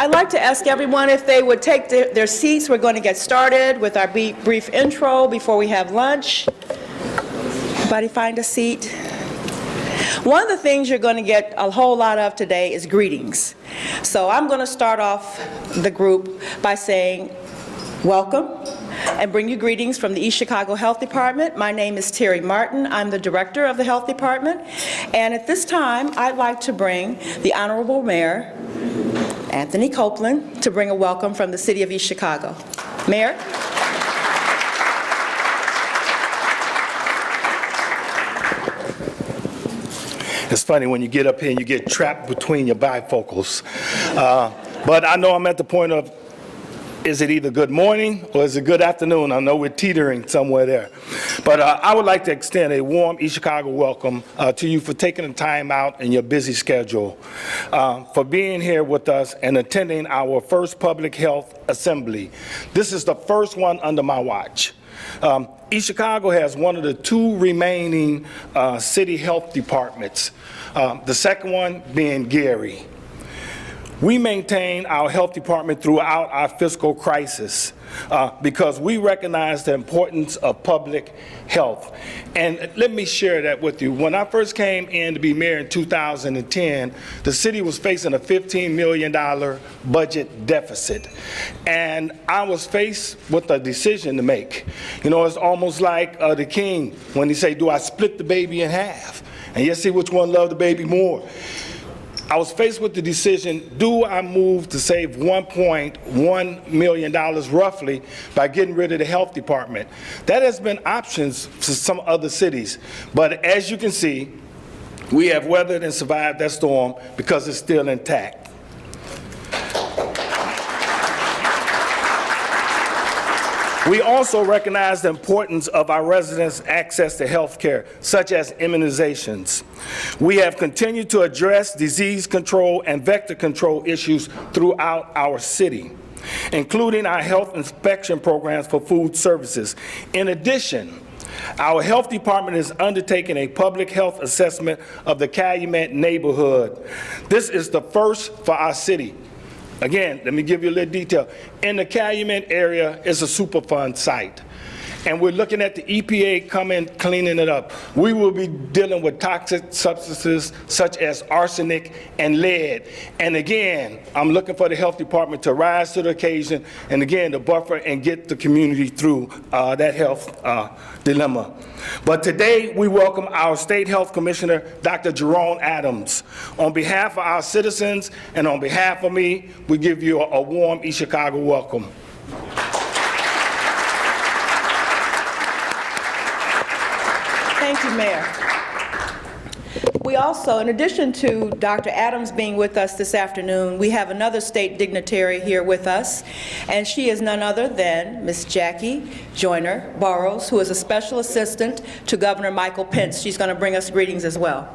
I'd like to ask everyone if they would take their seats. We're going to get started with our brief intro before we have lunch. Everybody find a seat. One of the things you're going to get a whole lot of today is greetings. So I'm going to start off the group by saying welcome and bring you greetings from the East Chicago Health Department. My name is Terry Martin. I'm the director of the Health Department. And at this time, I'd like to bring the Honorable Mayor, Anthony Copeland, to bring a welcome from the City of East Chicago. Mayor. It's funny when you get up here and you get trapped between your bifocals. But I know I'm at the point of, is it either good morning or is it good afternoon? I know we're teetering somewhere there. But I would like to extend a warm East Chicago welcome to you for taking the time out in your busy schedule, for being here with us and attending our first public health assembly. This is the first one under my watch. East Chicago has one of the two remaining city health departments, the second one being Gary. We maintain our health department throughout our fiscal crisis because we recognize the importance of public health. And let me share that with you. When I first came in to be mayor in 2010, the city was facing a $15 million budget deficit. And I was faced with a decision to make. You know, it's almost like the king when he say, do I split the baby in half? And you see which one loved the baby more. I was faced with the decision, do I move to save $1.1 million roughly by getting rid of the health department? That has been options for some other cities. But as you can see, we have weathered and survived that storm because it's still intact. We also recognize the importance of our residents' access to health care, such as immunizations. We have continued to address disease control and vector control issues throughout our city, including our health inspection programs for food services. In addition, our health department is undertaking a public health assessment of the Calumet neighborhood. This is the first for our city. Again, let me give you a little detail. In the Calumet area, it's a Superfund site. And we're looking at the EPA coming, cleaning it up. We will be dealing with toxic substances such as arsenic and lead. And again, I'm looking for the health department to rise to the occasion and again, to buffer and get the community through that health dilemma. But today, we welcome our State Health Commissioner, Dr. Jerome Adams. On behalf of our citizens and on behalf of me, we give you a warm East Chicago welcome. Thank you, Mayor. We also, in addition to Dr. Adams being with us this afternoon, we have another state dignitary here with us, and she is none other than Ms. Jackie Joyner Burrows, who is a special assistant to Governor Michael Pence. She's going to bring us greetings as well.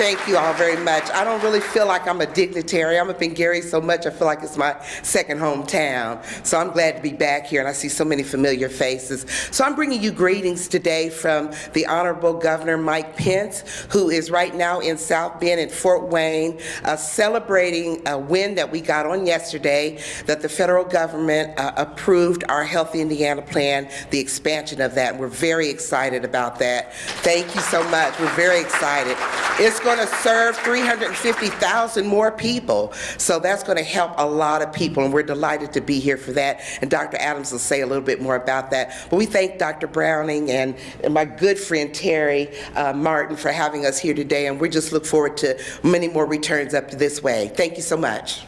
Thank you all very much. I don't really feel like I'm a dignitary. I'm up in Gary so much, I feel like it's my second hometown. So I'm glad to be back here, and I see so many familiar faces. So I'm bringing you greetings today from the Honorable Governor Mike Pence, who is right now in South Bend and Fort Wayne, celebrating a win that we got on yesterday, that the federal government approved our Healthy Indiana plan, the expansion of that. We're very excited about that. Thank you so much. We're very excited. It's going to serve 350,000 more people. So that's going to help a lot of people, and we're delighted to be here for that. And Dr. Adams will say a little bit more about that. But we thank Dr. Browning and my good friend Terry Martin for having us here today, and we just look forward to many more returns up this way. Thank you so much.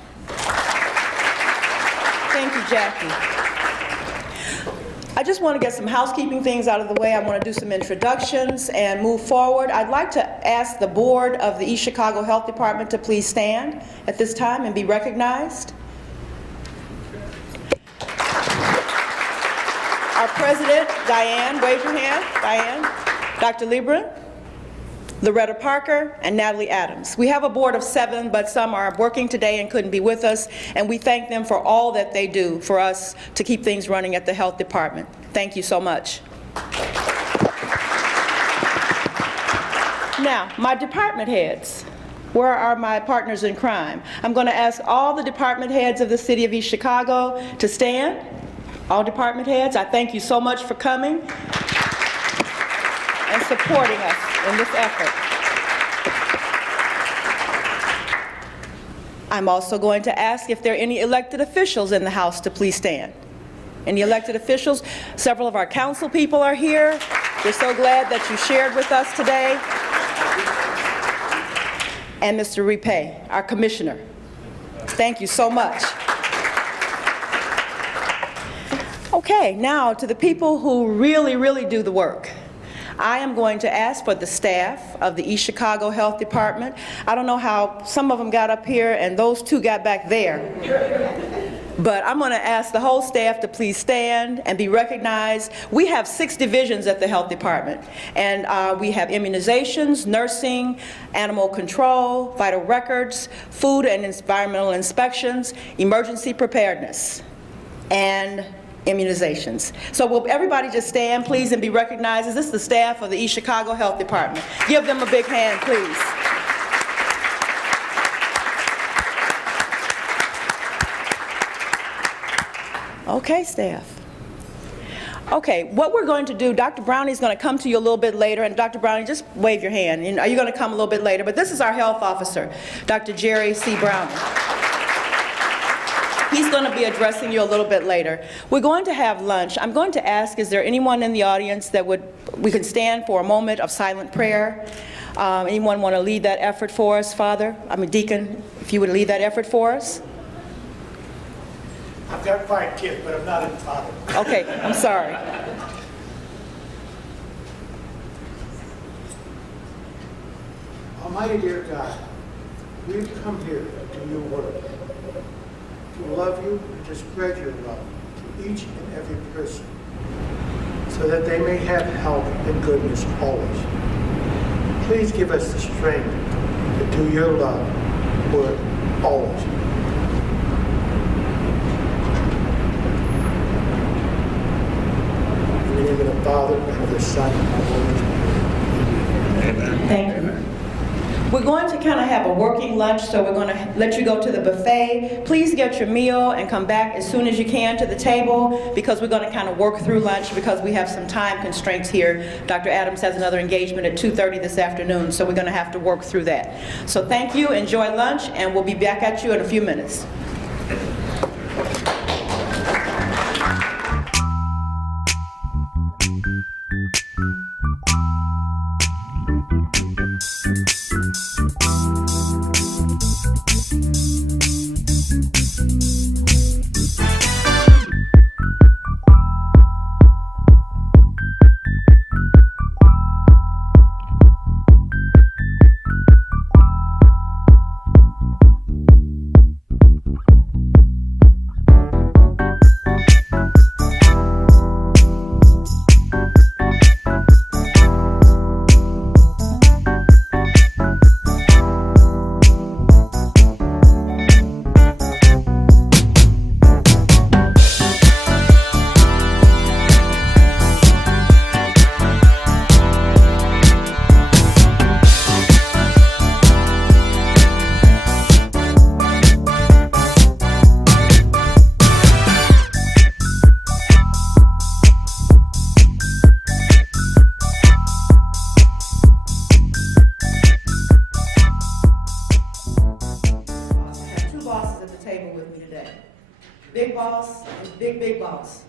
Thank you, Jackie. I just want to get some housekeeping things out of the way. I want to do some introductions and move forward. I'd like to ask the board of the East Chicago Health Department to please stand at this time and be recognized. Our president, Diane, wave your hand. Diane, Dr. Lebron, Loretta Parker, and Natalie Adams. We have a board of 7, but some are working today and couldn't be with us, and we thank them for all that they do for us to keep things running at the health department. Thank you so much. Now, my department heads. Where are my partners in crime? I'm going to ask all the department heads of the City of East Chicago to stand. All department heads, I thank you so much for coming and supporting us in this effort. I'm also going to ask if there are any elected officials in the House to please stand. Any elected officials? Several of our council people are here. We're so glad that you shared with us today. And Mr. Repay, our commissioner. Thank you so much. Okay, now to the people who really do the work. I am going to ask for the staff of the East Chicago Health Department. I don't know how some of them got up here and those two got back there. But I'm going to ask the whole staff to please stand and be recognized. We have 6 divisions at the health department, and we have immunizations, nursing, animal control, vital records, food and environmental inspections, emergency preparedness, and immunizations. So will everybody just stand, please, and be recognized? Is this the staff of the East Chicago Health Department? Give them a big hand, please. Okay, staff. Okay, what we're going to do, Dr. Brownie's going to come to you a little bit later, and Dr. Brownie, just wave your hand. Are you going to come a little bit later? But this is our health officer, Dr. Jerry C. Brownie. He's going to be addressing you a little bit later. We're going to have lunch. I'm going to ask, is there anyone in the audience that we can stand for a moment of silent prayer? Anyone want to lead that effort for us, Father? Deacon, if you would lead that effort for us. I've got 5 kids, but I'm not a father. Okay, I'm sorry. Almighty dear God, we've come here to do your work, to love you and to spread your love to each and every person, so that they may have health and goodness always. Please give us the strength to do your love work always. In the name of the Father, and of the Son, and of the Holy Spirit. Amen. Thank you. We're going to kind of have a working lunch, so we're going to let you go to the buffet. Please get your meal and come back as soon as you can to the table, because we're going to kind of work through lunch because we have some time constraints here. Dr. Adams has another engagement at 2:30 this afternoon, so we're going to have to work through that. So thank you, enjoy lunch, and we'll be back at you in a few minutes. Big boss and big boss.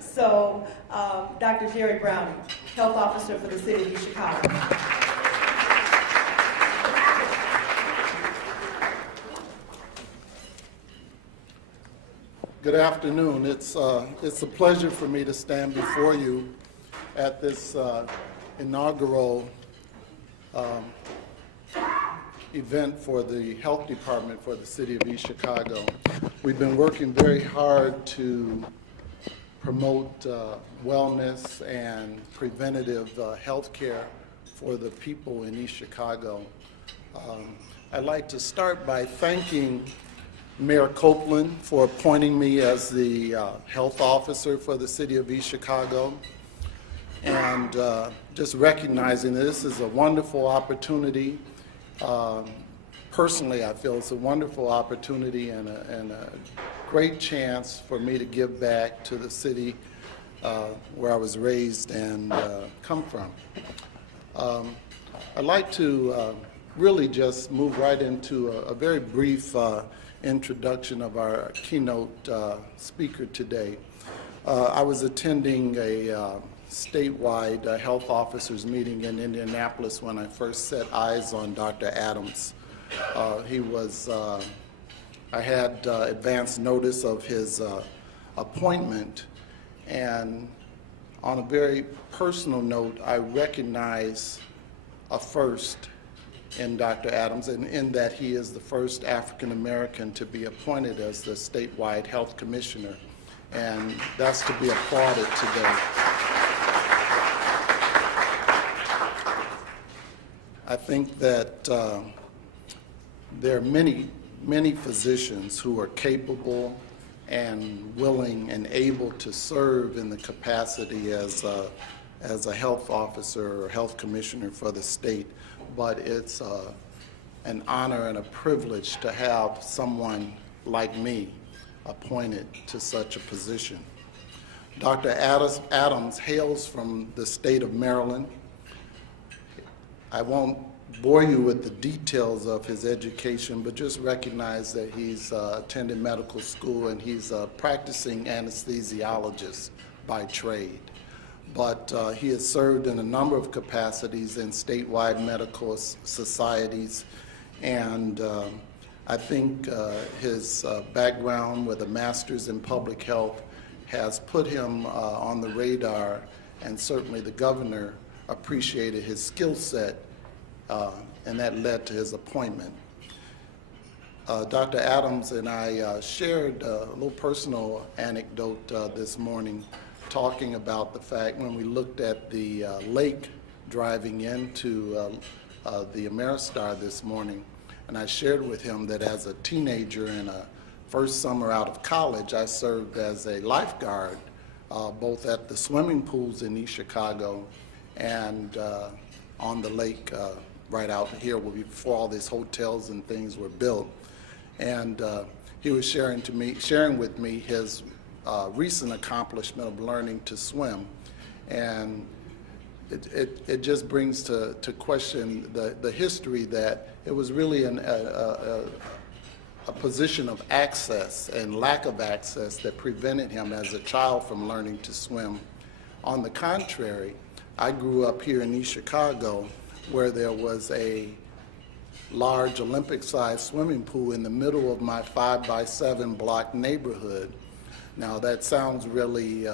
So, Dr. Jerry Browning, Health Officer for the City of East Chicago. Good afternoon. It's a pleasure for me to stand before you at this inaugural event for the Health Department for the City of East Chicago. We've been working very hard to promote wellness and preventative health care for the people in East Chicago. I'd like to start by thanking Mayor Copeland for appointing me as the health officer for the City of East Chicago, and just recognizing that this is a wonderful opportunity Personally, I feel it's a wonderful opportunity and a great chance for me to give back to the city where I was raised and come from. I'd like to really just move right into a very brief introduction of our keynote speaker today. I was attending a statewide health officers meeting in Indianapolis when I first set eyes on Dr. Adams. I had advance notice of his appointment, and on a very personal note, I recognize a first in Dr. Adams, and in that he is the first African American to be appointed as the statewide health commissioner, and that's to be applauded today. I think that there are many physicians who are capable and willing and able to serve in the capacity as a health officer or health commissioner for the state, but it's an honor and a privilege to have someone like me appointed to such a position. Dr. Adams hails from the state of Maryland. I won't bore you with the details of his education, but just recognize that he's attended medical school and he's a practicing anesthesiologist by trade. But he has served in a number of capacities in statewide medical societies, and I think his background with a master's in public health has put him on the radar, and certainly the governor appreciated his skill set, and that led to his appointment. Dr. Adams and I shared a little personal anecdote this morning, talking about the fact when we looked at the lake driving into the Ameristar this morning, and I shared with him that as a teenager in a first summer out of college, I served as a lifeguard both at the swimming pools in East Chicago and on the lake right out here before all these hotels and things were built. And he was sharing with me his recent accomplishment of learning to swim. And it just brings to question the history that it was really a position of access and lack of access that prevented him as a child from learning to swim. On the contrary, I grew up here in East Chicago where there was a large Olympic-sized swimming pool in the middle of my 5x7 block neighborhood. Now that sounds really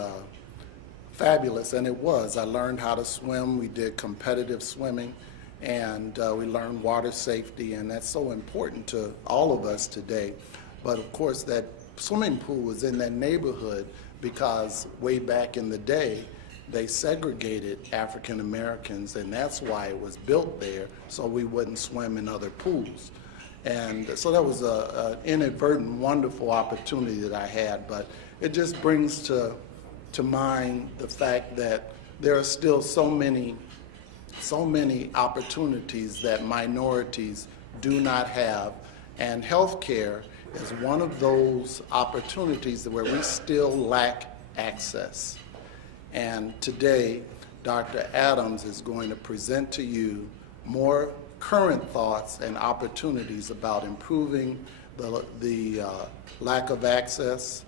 fabulous, and it was. I learned how to swim. We did competitive swimming, and we learned water safety, and that's so important to all of us today. But of course, that swimming pool was in that neighborhood because way back in the day, they segregated African Americans, and that's why it was built there, so we wouldn't swim in other pools. And so that was an inadvertent, wonderful opportunity that I had, but it just brings to mind the fact that there are still so many opportunities that minorities do not have, and healthcare is one of those opportunities where we still lack access. And today, Dr. Adams is going to present to you more current thoughts and opportunities about improving the lack of access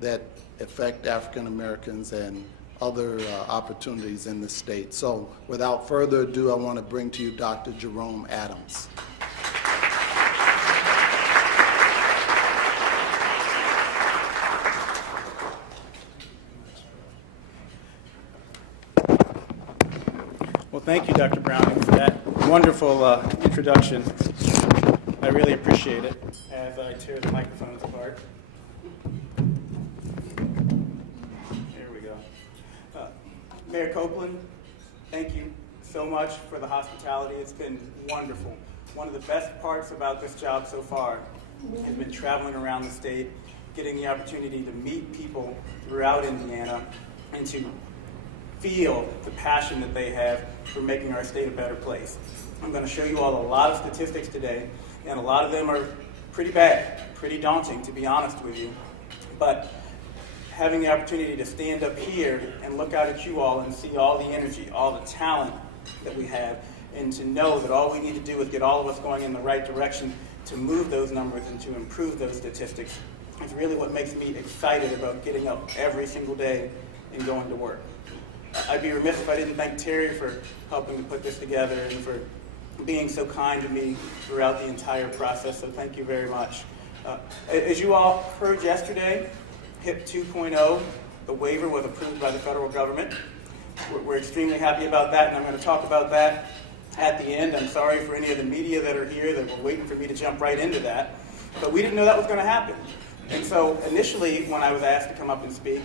that affect African Americans and other opportunities in the state. So without further ado, I want to bring to you Dr. Jerome Adams. Well, thank you, Dr. Browning, for that wonderful introduction. I really appreciate it as I tear the microphones apart. Here we go. Mayor Copeland, thank you so much for the hospitality. It's been wonderful. One of the best parts about this job so far has been traveling around the state, getting the opportunity to meet people throughout Indiana and to feel the passion that they have for making our state a better place. I'm going to show you all a lot of statistics today, and a lot of them are pretty bad, pretty daunting, to be honest with you. But having the opportunity to stand up here and look out at you all and see all the energy, all the talent that we have, and to know that all we need to do is get all of us going in the right direction to move those numbers and to improve those statistics is really what makes me excited about getting up every single day and going to work. I'd be remiss if I didn't thank Terry for helping to put this together and for being so kind to me throughout the entire process, so thank you very much. As you all heard yesterday, HIP 2.0, the waiver was approved by the federal government. We're extremely happy about that, and I'm going to talk about that at the end. I'm sorry for any of the media that are here that were waiting for me to jump right into that, but we didn't know that was going to happen. And so initially, when I was asked to come up and speak,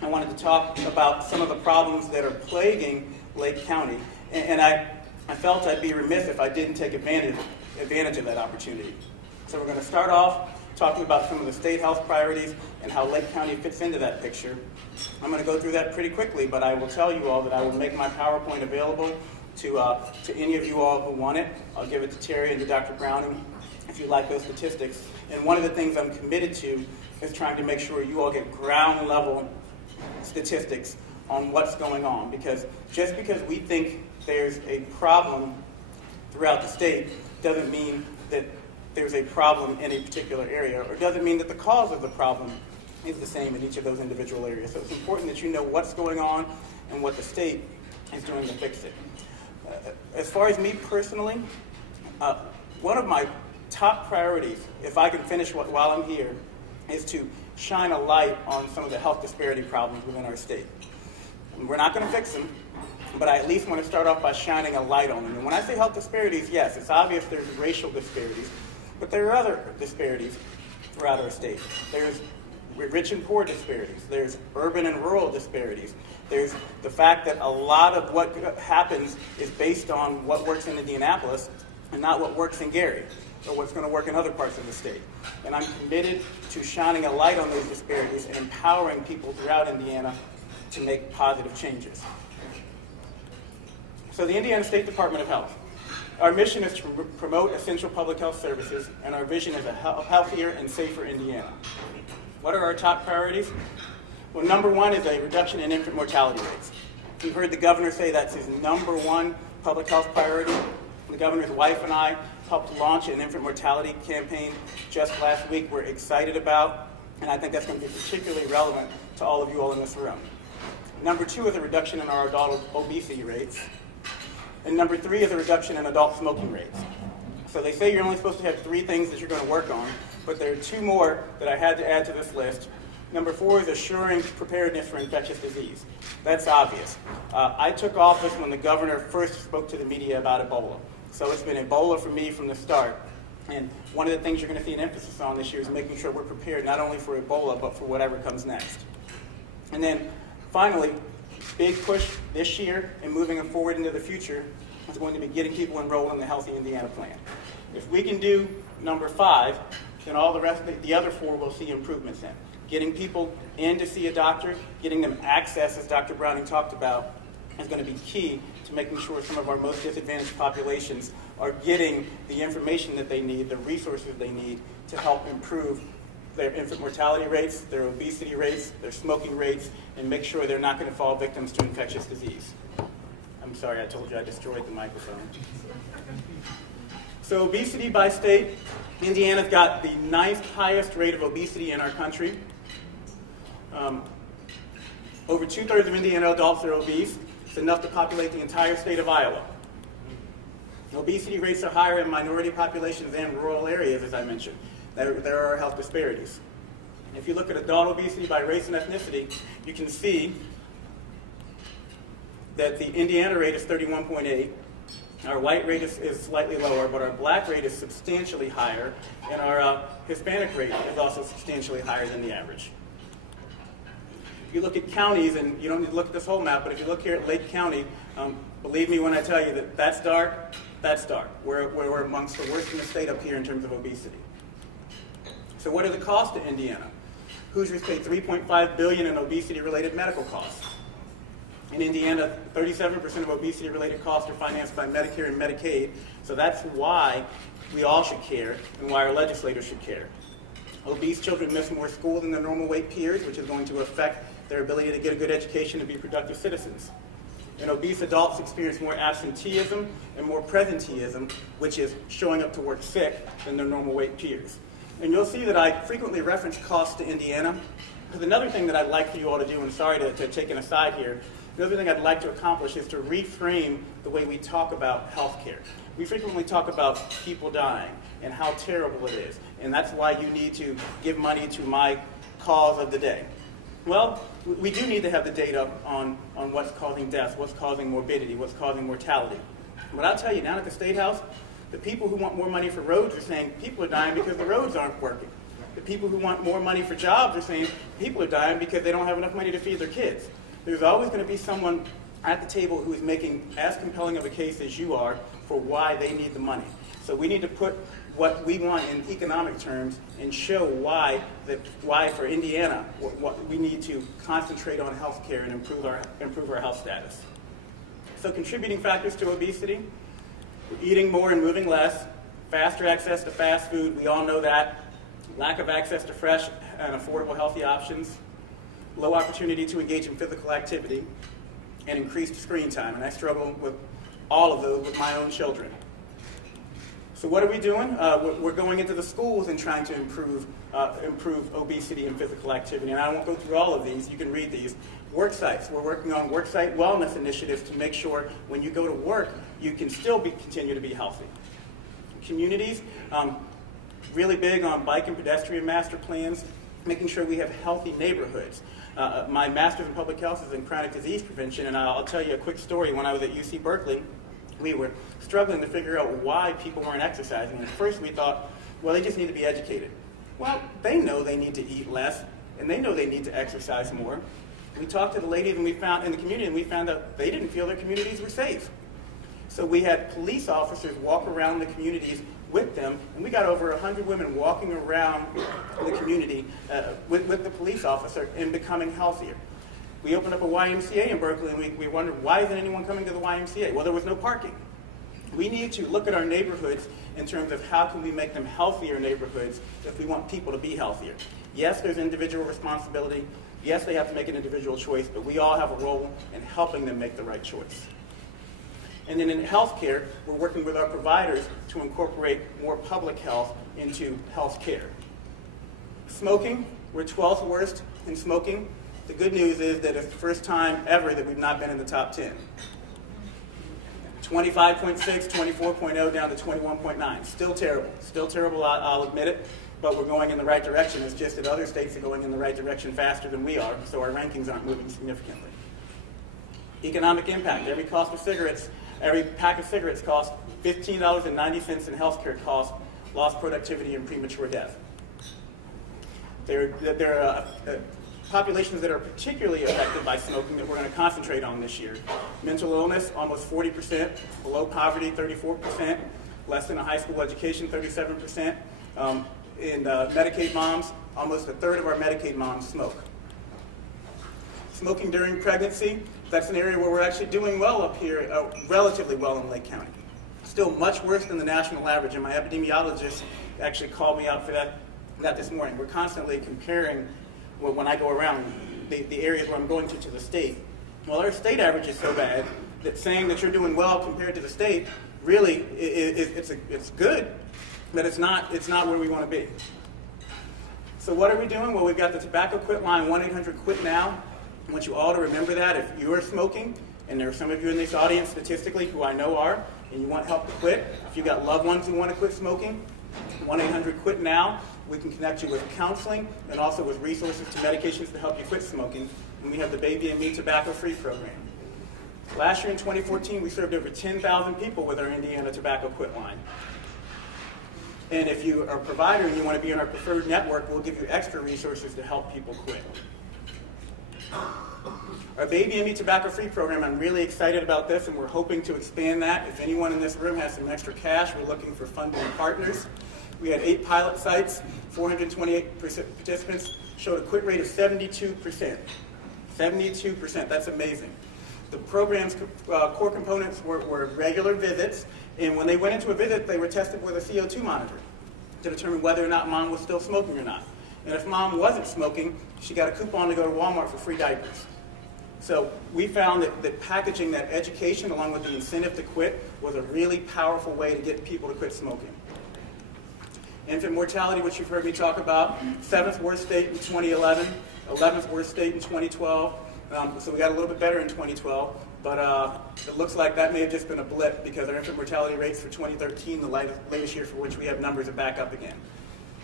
I wanted to talk about some of the problems that are plaguing Lake County, and I felt I'd be remiss if I didn't take advantage of that opportunity. So we're going to start off talking about some of the state health priorities and how Lake County fits into that picture. I'm going to go through that pretty quickly, but I will tell you all that I will make my PowerPoint available to any of you all who want it. I'll give it to Terry and to Dr. Browning if you like those statistics. And one of the things I'm committed to is trying to make sure you all get ground level statistics on what's going on, because just because we think there's a problem throughout the state doesn't mean that there's a problem in a particular area, or doesn't mean that the cause of the problem is the same in each of those individual areas. So it's important that you know what's going on and what the state is doing to fix it. As far as me personally, one of my top priorities, if I can finish while I'm here, is to shine a light on some of the health disparity problems within our state. We're not going to fix them, but I at least want to start off by shining a light on them. And when I say health disparities, yes, it's obvious there's racial disparities, but there are other disparities throughout our state. There's rich and poor disparities. There's urban and rural disparities. There's the fact that a lot of what happens is based on what works in Indianapolis and not what works in Gary, or what's going to work in other parts of the state. And I'm committed to shining a light on those disparities and empowering people throughout Indiana to make positive changes. So the Indiana State Department of Health. Our mission is to promote essential public health services, and our vision is a healthier and safer Indiana. What are our top priorities? Well, number one is a reduction in infant mortality rates. You've heard the governor say that's his number one public health priority. The governor's wife and I helped launch an infant mortality campaign just last week we're excited about, and I think that's going to be particularly relevant to all of you all in this room. Number two is a reduction in our adult obesity rates. And number three is a reduction in adult smoking rates. So they say you're only supposed to have 3 things that you're going to work on, but there are 2 more that I had to add to this list. Number 4 is assuring preparedness for infectious disease. That's obvious. I took office when the governor first spoke to the media about Ebola. So it's been Ebola for me from the start. And one of the things you're going to see an emphasis on this year is making sure we're prepared not only for Ebola, but for whatever comes next. And then finally, big push this year and moving forward into the future is going to be getting people enrolled in the Healthy Indiana Plan. If we can do number 5, then all the rest of the other 4 will see improvements in. Getting people in to see a doctor, getting them access, as Dr. Browning talked about, is going to be key to making sure some of our most disadvantaged populations are getting the information that they need, the resources they need to help improve their infant mortality rates, their obesity rates, their smoking rates, and make sure they're not going to fall victims to infectious disease. I'm sorry, I told you I destroyed the microphone. So obesity by state, Indiana's got the 9th highest rate of obesity in our country. Over 2/3 of Indiana adults are obese. It's enough to populate the entire state of Iowa. Obesity rates are higher in minority populations and rural areas, as I mentioned. There are health disparities. If you look at adult obesity by race and ethnicity, you can see that the Indiana rate is 31.8. Our white rate is slightly lower, but our black rate is substantially higher, and our Hispanic rate is also substantially higher than the average. If you look at counties, and you don't need to look at this whole map, but if you look here at Lake County, believe me when I tell you that that's dark. We're amongst the worst in the state up here in terms of obesity. So what are the costs to Indiana? Hoosiers pay $3.5 billion in obesity-related medical costs. In Indiana, 37% of obesity-related costs are financed by Medicare and Medicaid, so that's why we all should care and why our legislators should care. Obese children miss more school than their normal weight peers, which is going to affect their ability to get a good education and be productive citizens. And obese adults experience more absenteeism and more presenteeism, which is showing up to work sick, than their normal weight peers. And you'll see that I frequently reference costs to Indiana, because another thing that I'd like for you all to do, and sorry to take an aside here, the other thing I'd like to accomplish is to reframe the way we talk about healthcare. We frequently talk about people dying and how terrible it is, and that's why you need to give money to my cause of the day. Well, we do need to have the data on what's causing deaths, what's causing morbidity, what's causing mortality. But I'll tell you, down at the State House, the people who want more money for roads are saying people are dying because the roads aren't working. The people who want more money for jobs are saying people are dying because they don't have enough money to feed their kids. There's always going to be someone at the table who is making as compelling of a case as you are for why they need the money. So we need to put what we want in economic terms and show why for Indiana, what we need to concentrate on health care and improve our health status. So contributing factors to obesity: eating more and moving less, faster access to fast food, we all know that, lack of access to fresh and affordable healthy options, low opportunity to engage in physical activity, and increased screen time. And I struggle with all of those with my own children. So what are we doing? We're going into the schools and trying to improve obesity and physical activity. And I won't go through all of these. You can read these. Work sites. We're working on worksite wellness initiatives to make sure when you go to work, you can still continue to be healthy. Communities, really big on bike and pedestrian master plans, making sure we have healthy neighborhoods. My master's in public health is in chronic disease prevention, and I'll tell you a quick story. When I was at UC Berkeley, we were struggling to figure out why people weren't exercising. And at first we thought, well, they just need to be educated. Well, they know they need to eat less, and they know they need to exercise more. We talked to the ladies in the community, and we found out they didn't feel their communities were safe. So we had police officers walk around the communities with them, and we got over 100 women walking around the community with the police officer and becoming healthier. We opened up a YMCA in Berkeley, and we wondered, why isn't anyone coming to the YMCA? Well, there was no parking. We need to look at our neighborhoods in terms of how can we make them healthier neighborhoods if we want people to be healthier. Yes, there's individual responsibility. Yes, they have to make an individual choice, but we all have a role in helping them make the right choice. And then in healthcare, we're working with our providers to incorporate more public health into healthcare. Smoking, we're 12th worst in smoking. The good news is that it's the first time ever that we've not been in the top 10. 25.6, 24.0 down to 21.9. Still terrible, I'll admit it, but we're going in the right direction. It's just that other states are going in the right direction faster than we are, so our rankings aren't moving significantly. Economic impact, every pack of cigarettes costs $15.90 in healthcare costs, lost productivity, and premature death. There are populations that are particularly affected by smoking that we're going to concentrate on this year. Mental illness, almost 40%. Below poverty, 34%. Less than a high school education, 37%. In Medicaid moms, almost a third of our Medicaid moms smoke. Smoking during pregnancy, that's an area where we're actually doing well up here, relatively well in Lake County. Still much worse than the national average, and my epidemiologist actually called me out for that this morning. We're constantly comparing, when I go around, the areas where I'm going to the state. Well, our state average is so bad that saying that you're doing well compared to the state, really, it's good, but it's not where we want to be. So what are we doing? Well, we've got the Tobacco Quit line, 1-800-QUIT-NOW. I want you all to remember that if you are smoking, and there are some of you in this audience statistically who I know are, and you want help to quit, if you've got loved ones who want to quit smoking, 1-800-QUIT-NOW. We can connect you with counseling and also with resources to medications to help you quit smoking. And we have the Baby and Me Tobacco-Free program. Last year in 2014, we served over 10,000 people with our Indiana Tobacco Quit line. And if you are a provider and you want to be in our preferred network, we'll give you extra resources to help people quit. Our Baby and Me Tobacco-Free program, I'm really excited about this, and we're hoping to expand that. If anyone in this room has some extra cash, we're looking for funding partners. We had 8 pilot sites, 428 participants, showed a quit rate of 72%. 72%, that's amazing. The program's core components were regular visits, and when they went into a visit, they were tested with a CO2 monitor to determine whether or not mom was still smoking or not. And if mom wasn't smoking, she got a coupon to go to Walmart for free diapers. So we found that packaging that education along with the incentive to quit was a really powerful way to get people to quit smoking. Infant mortality, which you've heard me talk about, 7th worst state in 2011, 11th worst state in 2012. So we got a little bit better in 2012, but it looks like that may have just been a blip because our infant mortality rates for 2013, the latest year for which we have numbers, are back up again.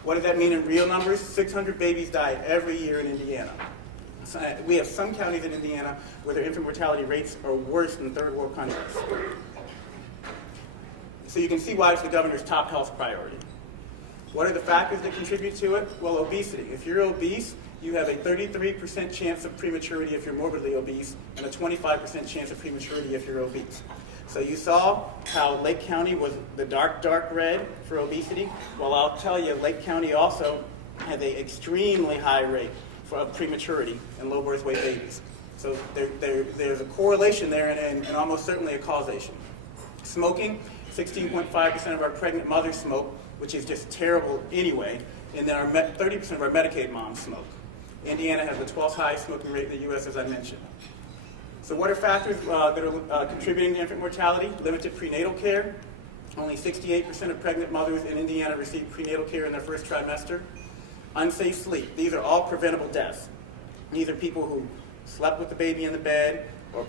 What does that mean in real numbers? 600 babies die every year in Indiana. So we have some counties in Indiana where their infant mortality rates are worse than third world countries. So you can see why it's the governor's top health priority. What are the factors that contribute to it? Well, obesity. If you're obese, you have a 33% chance of prematurity if you're morbidly obese, and a 25% chance of prematurity if you're obese. So you saw how Lake County was the dark red for obesity. Well, I'll tell you, Lake County also has an extremely high rate of prematurity in low birth weight babies. So there's a correlation there and almost certainly a causation. Smoking, 16.5% of our pregnant mothers smoke, which is just terrible anyway, and then 30% of our Medicaid moms smoke. Indiana has the 12th highest smoking rate in the U.S., as I mentioned. So what are factors that are contributing to infant mortality? Limited prenatal care. Only 68% of pregnant mothers in Indiana receive prenatal care in their first trimester. Unsafe sleep. These are all preventable deaths. These are people who slept with the baby in the bed or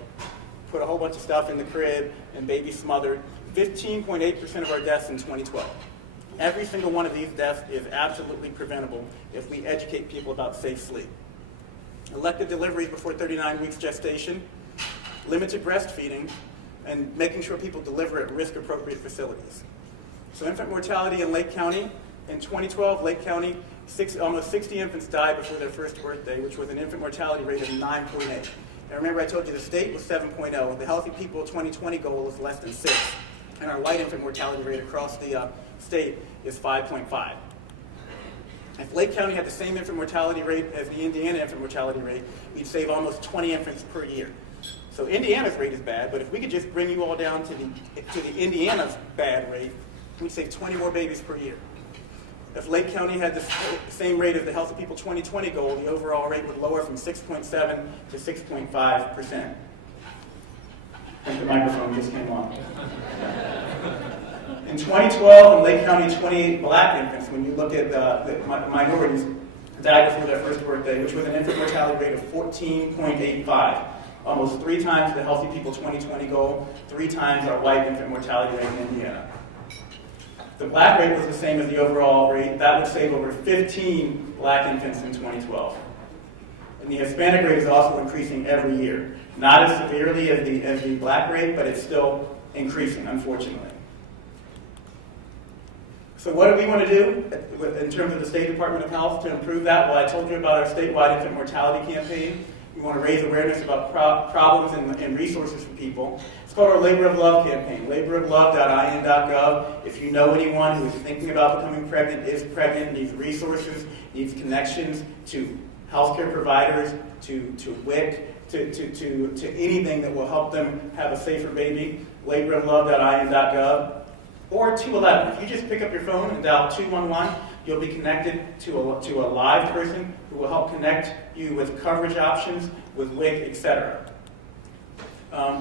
put a whole bunch of stuff in the crib and baby smothered. 15.8% of our deaths in 2012. Every single one of these deaths is absolutely preventable if we educate people about safe sleep. Elective deliveries before 39 weeks gestation, limited breastfeeding, and making sure people deliver at risk-appropriate facilities. So infant mortality in Lake County, in 2012, Lake County, almost 60 infants died before their first birthday, which was an infant mortality rate of 9.8. And remember I told you the state was 7.0. The Healthy People 2020 goal is less than 6. And our white infant mortality rate across the state is 5.5. If Lake County had the same infant mortality rate as the Indiana infant mortality rate, we'd save almost 20 infants per year. So Indiana's rate is bad, but if we could just bring you all down to the Indiana's bad rate, we'd save 20 more babies per year. If Lake County had the same rate as the Healthy People 2020 goal, the overall rate would lower from 6.7 to 6.5%. I think the microphone just came on. In 2012, in Lake County, 28 black infants, when you look at the minorities, died before their first birthday, which was an infant mortality rate of 14.85, almost 3 times the Healthy People 2020 goal, 3 times our white infant mortality rate in Indiana. The black rate was the same as the overall rate. That would save over 15 black infants in 2012. And the Hispanic rate is also increasing every year. Not as severely as the black rate, but it's still increasing, unfortunately. So what do we want to do in terms of the State Department of Health to improve that? Well, I told you about our statewide infant mortality campaign. We want to raise awareness about problems and resources for people. It's called our Labor of Love campaign, laboroflove.in.gov. If you know anyone who is thinking about becoming pregnant, is pregnant, needs resources, needs connections to healthcare providers, to WIC, to anything that will help them have a safer baby, laboroflove.in.gov. Or 211. If you just pick up your phone and dial 211, you'll be connected to a live person who will help connect you with coverage options, with WIC, etc.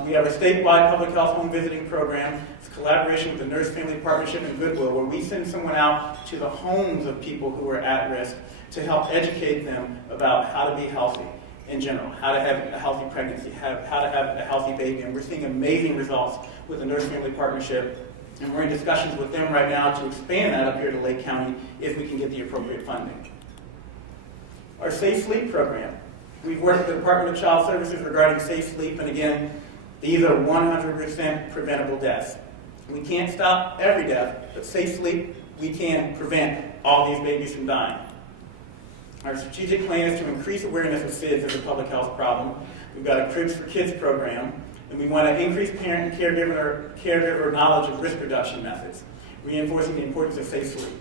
We have a statewide public health home visiting program. It's a collaboration with the Nurse Family Partnership and Goodwill, where we send someone out to the homes of people who are at risk to help educate them about how to be healthy in general, how to have a healthy pregnancy, how to have a healthy baby. And we're seeing amazing results with the Nurse Family Partnership. And we're in discussions with them right now to expand that up here to Lake County if we can get the appropriate funding. Our Safe Sleep program. We've worked with the Department of Child Services regarding safe sleep, and again, these are 100% preventable deaths. We can't stop every death, but safe sleep, we can prevent all these babies from dying. Our strategic plan is to increase awareness of SIDS as a public health problem. We've got a Cribs for Kids program, and we want to increase parent and caregiver knowledge of risk reduction methods, reinforcing the importance of safe sleep.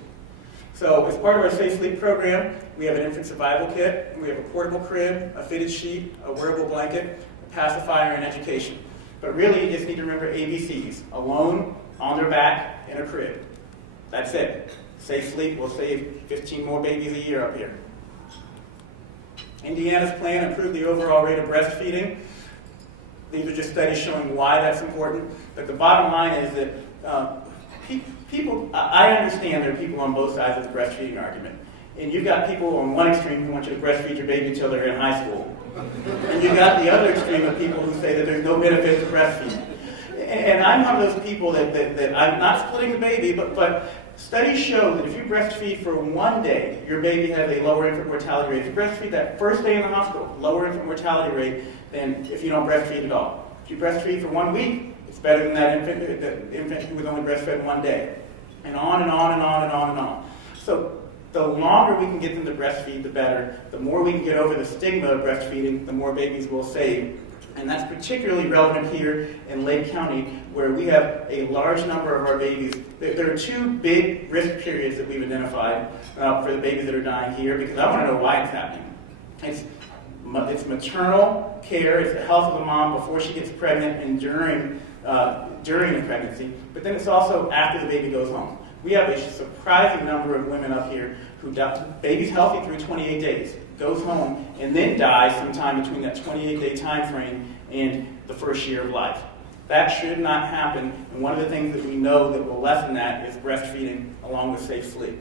So as part of our Safe Sleep program, we have an infant survival kit, we have a portable crib, a fitted sheet, a wearable blanket, pacifier, and education. But really, you just need to remember ABCs: alone, on their back, in a crib. That's it. Safe sleep will save 15 more babies a year up here. Indiana's plan improved the overall rate of breastfeeding. These are just studies showing why that's important. But the bottom line is that people, I understand there are people on both sides of the breastfeeding argument. And you've got people on one extreme who want you to breastfeed your baby until they're in high school. And you've got the other extreme of people who say that there's no benefit to breastfeeding. And I'm one of those people that I'm not splitting the baby, but studies show that if you breastfeed for 1 day, your baby has a lower infant mortality rate. If you breastfeed that first day in the hospital, lower infant mortality rate than if you don't breastfeed at all. If you breastfeed for 1 week, it's better than that infant who was only breastfed 1 day. And on and on and on and on and on. So the longer we can get them to breastfeed, the better. The more we can get over the stigma of breastfeeding, the more babies we'll save. And that's particularly relevant here in Lake County, where we have a large number of our babies. There are 2 big risk periods that we've identified for the babies that are dying here, because I want to know why it's happening. It's maternal care, it's the health of the mom before she gets pregnant and during the pregnancy, but then it's also after the baby goes home. We have a surprising number of women up here who die, baby's healthy through 28 days, goes home, and then dies sometime between that 28-day time frame and the first year of life. That should not happen, and one of the things that we know that will lessen that is breastfeeding along with safe sleep.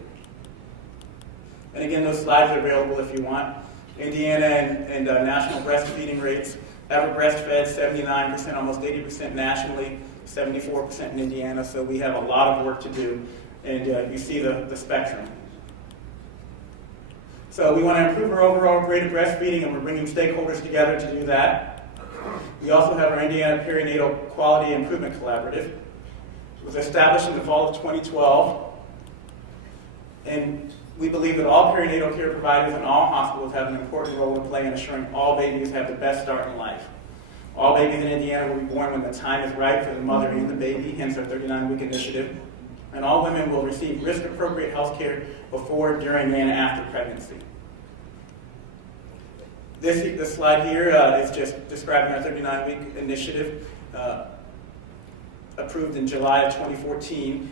And again, those slides are available if you want. Indiana and national breastfeeding rates. Ever breastfed, 79%, almost 80% nationally, 74% in Indiana, so we have a lot of work to do. And you see the spectrum. So we want to improve our overall rate of breastfeeding, and we're bringing stakeholders together to do that. We also have our Indiana Perinatal Quality Improvement Collaborative. It was established in the fall of 2012, and we believe that all perinatal care providers in all hospitals have an important role to play in assuring all babies have the best start in life. All babies in Indiana will be born when the time is right for the mother and the baby, hence our 39-week initiative. And all women will receive risk-appropriate health care before, during, and after pregnancy. This slide here is just describing our 39-week initiative, approved in July of 2014.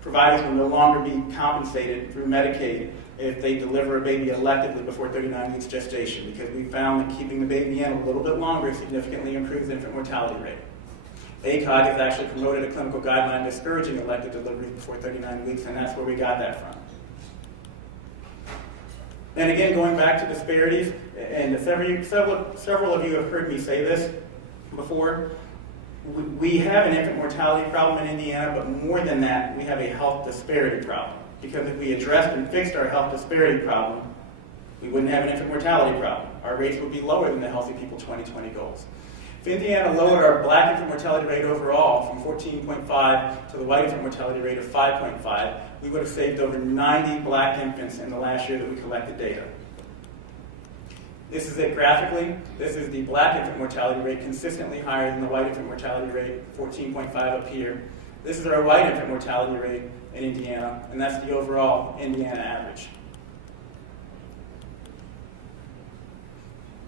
Providers will no longer be compensated through Medicaid if they deliver a baby electively before 39 weeks gestation, because we found that keeping the baby in a little bit longer significantly improves infant mortality rate. ACOG has actually promoted a clinical guideline discouraging elective delivery before 39 weeks, and that's where we got that from. And again, going back to disparities, and several of you have heard me say this before, we have an infant mortality problem in Indiana, but more than that, we have a health disparity problem. Because if we addressed and fixed our health disparity problem, we wouldn't have an infant mortality problem. Our rates would be lower than the Healthy People 2020 goals. If Indiana lowered our black infant mortality rate overall from 14.5 to the white infant mortality rate of 5.5, we would have saved over 90 black infants in the last year that we collected data. This is it graphically. This is the black infant mortality rate, consistently higher than the white infant mortality rate, 14.5 up here. This is our white infant mortality rate in Indiana, and that's the overall Indiana average.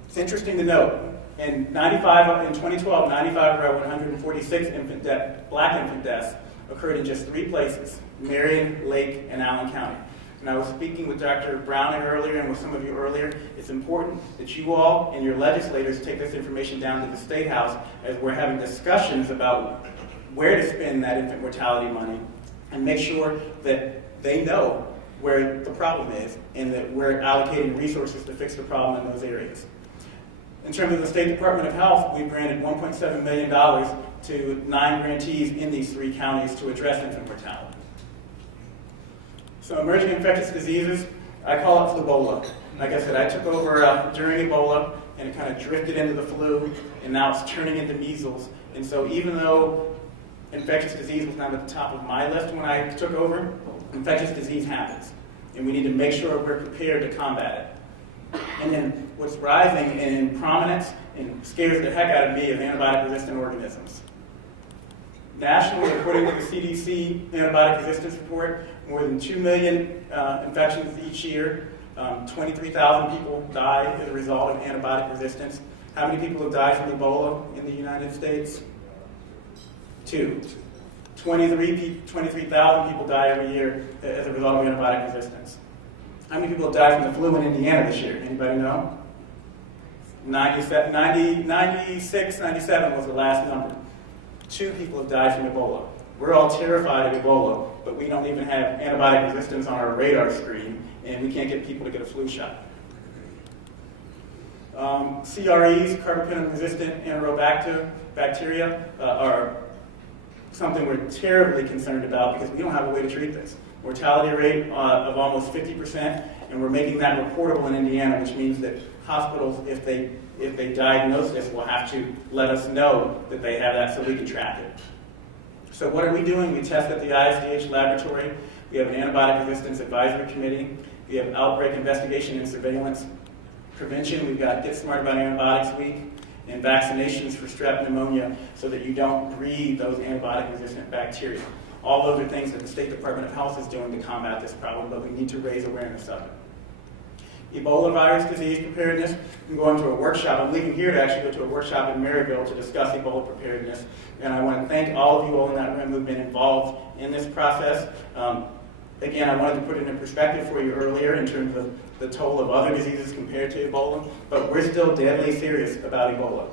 It's interesting to note, in 2012, 95 of our 146 black infant deaths occurred in just 3 places: Marion, Lake, and Allen County. And I was speaking with Dr. Browning earlier and with some of you earlier. It's important that you all and your legislators take this information down to the State House as we're having discussions about where to spend that infant mortality money, and make sure that they know where the problem is and that we're allocating resources to fix the problem in those areas. In terms of the State Department of Health, we've granted $1.7 million to 9 grantees in these 3 counties to address infant mortality. So emerging infectious diseases, I call it flubola. Like I said, I took over during Ebola, and it kind of drifted into the flu, and now it's turning into measles. And so even though infectious disease was not at the top of my list when I took over, infectious disease happens. And we need to make sure we're prepared to combat it. And then what's rising in prominence and scares the heck out of me is antibiotic-resistant organisms. Nationally, according to the CDC antibiotic resistance report, more than 2 million infections each year. 23,000 people die as a result of antibiotic resistance. How many people have died from Ebola in the United States? 2. 23,000 people die every year as a result of antibiotic resistance. How many people have died from the flu in Indiana this year? Anybody know? 96, 97 was the last number. 2 people have died from Ebola. We're all terrified of Ebola, but we don't even have antibiotic resistance on our radar screen, and we can't get people to get a flu shot. CREs, carbapenem-resistant anaerobic bacteria, are something we're terribly concerned about because we don't have a way to treat this. Mortality rate of almost 50%, and we're making that reportable in Indiana, which means that hospitals, if they diagnose this, will have to let us know that they have that so we can track it. So what are we doing? We test at the ISDH laboratory. We have an antibiotic resistance advisory committee. We have outbreak investigation and surveillance prevention. We've got Get Smart About Antibiotics Week and vaccinations for strep pneumonia so that you don't breed those antibiotic-resistant bacteria. All those are things that the State Department of Health is doing to combat this problem, but we need to raise awareness of it. Ebola virus disease preparedness. I'm going to a workshop. I'm leaving here to actually go to a workshop in Maryville to discuss Ebola preparedness. And I want to thank all of you all in that room who've been involved in this process. Again, I wanted to put it in perspective for you earlier in terms of the toll of other diseases compared to Ebola, but we're still deadly serious about Ebola.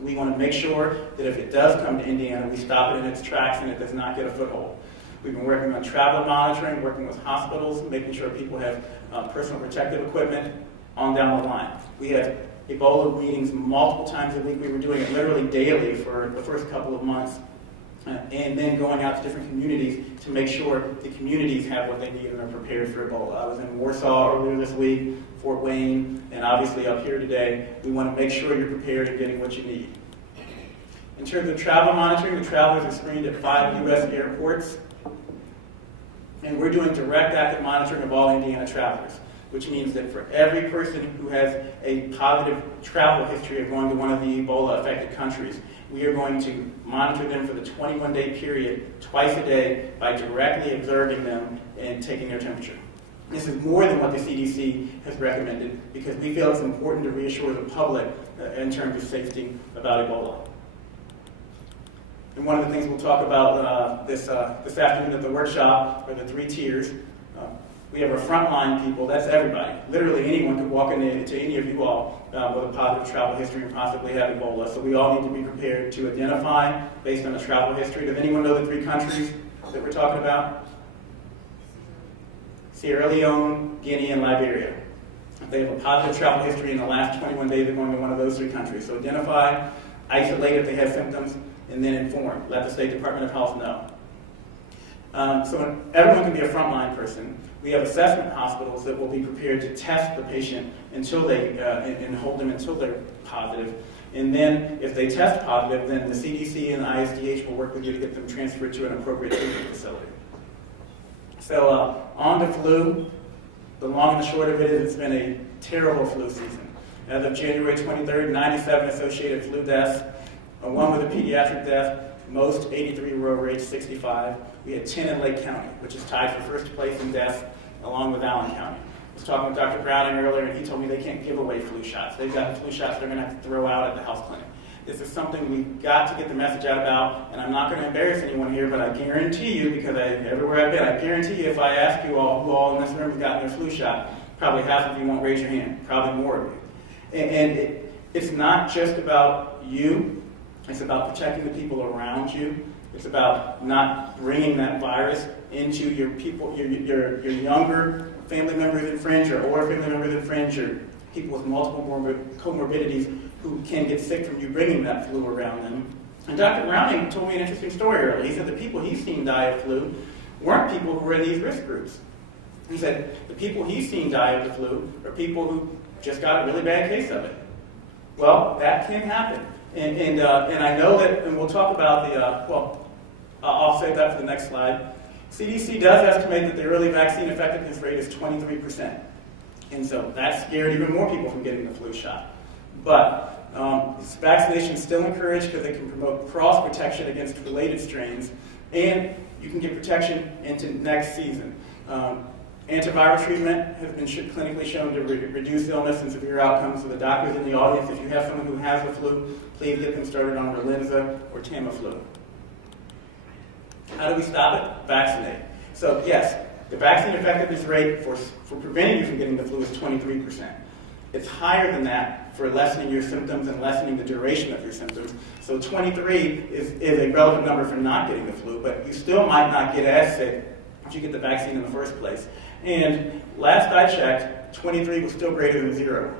We want to make sure that if it does come to Indiana, we stop it in its tracks and it does not get a foothold. We've been working on travel monitoring, working with hospitals, making sure people have personal protective equipment on down the line. We have Ebola meetings multiple times a week. We were doing it literally daily for the first couple of months, and then going out to different communities to make sure the communities have what they need and are prepared for Ebola. I was in Warsaw earlier this week, Fort Wayne, and obviously up here today. We want to make sure you're prepared and getting what you need. In terms of travel monitoring, the travelers are screened at 5 U.S. airports, and we're doing direct active monitoring of all Indiana travelers, which means that for every person who has a positive travel history of going to one of the Ebola-affected countries, we are going to monitor them for the 21-day period, twice a day, by directly observing them and taking their temperature. This is more than what the CDC has recommended because we feel it's important to reassure the public in terms of safety about Ebola. And one of the things we'll talk about this afternoon at the workshop are the 3 tiers. We have our frontline people, that's everybody. Literally anyone could walk into any of you all with a positive travel history and possibly have Ebola. So we all need to be prepared to identify based on the travel history. Does anyone know the 3 countries that we're talking about? Sierra Leone, Guinea, and Liberia. If they have a positive travel history in the last 21 days, they're going to one of those 3 countries. So identify, isolate if they have symptoms, and then inform. Let the State Department of Health know. So everyone can be a frontline person. We have assessment hospitals that will be prepared to test the patient until they and hold them until they're positive. And then if they test positive, then the CDC and the ISDH will work with you to get them transferred to an appropriate treatment facility. So on to flu. The long and the short of it is it's been a terrible flu season. As of January 23rd, 97 associated flu deaths, 1 with a pediatric death, most 83 were over age 65. We had 10 in Lake County, which is tied for first place in deaths, along with Allen County. I was talking with Dr. Browning earlier, and he told me they can't give away flu shots. They've got flu shots they're going to have to throw out at the health clinic. This is something we've got to get the message out about, and I'm not going to embarrass anyone here, but I guarantee you, because everywhere I've been, I guarantee you if I ask you all who all in this room has gotten their flu shot, probably half of you won't raise your hand, probably more of you. And it's not just about you. It's about protecting the people around you. It's about not bringing that virus into your people, your younger family members and friends, your older family members and friends, your people with multiple comorbidities who can get sick from you bringing that flu around them. And Dr. Browning told me an interesting story earlier. He said the people he's seen die of flu weren't people who were in these risk groups. He said the people he's seen die of the flu are people who just got a really bad case of it. Well, that can happen. And I know that, and we'll talk about I'll save that for the next slide. CDC does estimate that the early vaccine effectiveness rate is 23%. And so that scared even more people from getting the flu shot. But vaccination is still encouraged because they can promote cross protection against related strains, and you can get protection into next season. Antiviral treatment has been clinically shown to reduce illness and severe outcomes. So the doctors in the audience, if you have someone who has the flu, please get them started on Relenza or Tamiflu. How do we stop it? Vaccinate. So yes, the vaccine effectiveness rate for preventing you from getting the flu is 23%. It's higher than that for lessening your symptoms and lessening the duration of your symptoms. So 23 is a relative number for not getting the flu, but you still might not get as sick if you get the vaccine in the first place. And last I checked, 23 was still greater than 0.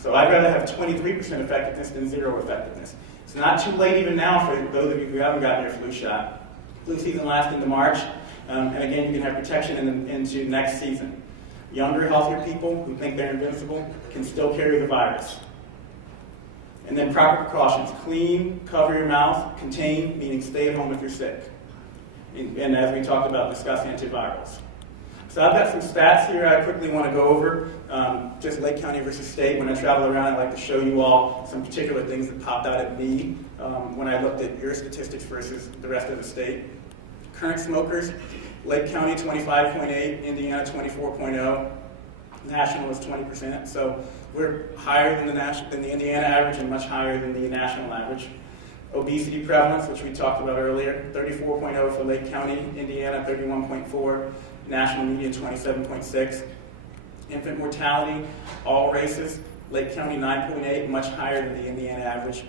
So I'd rather have 23% effectiveness than 0 effectiveness. It's not too late even now for those of you who haven't gotten your flu shot. Flu season lasts into March, and again, you can have protection into next season. Younger, healthier people who think they're invincible can still carry the virus. And then proper precautions. Clean, cover your mouth, contain, meaning stay at home if you're sick. And as we talked about, discuss antivirals. So I've got some stats here I quickly want to go over, just Lake County versus state. When I travel around, I like to show you all some particular things that popped out at me when I looked at your statistics versus the rest of the state. Current smokers, Lake County 25.8, Indiana 24.0, national is 20%. So we're higher than the Indiana average and much higher than the national average. Obesity prevalence, which we talked about earlier, 34.0 for Lake County, Indiana 31.4, national median 27.6. Infant mortality, all races, Lake County 9.8, much higher than the Indiana average,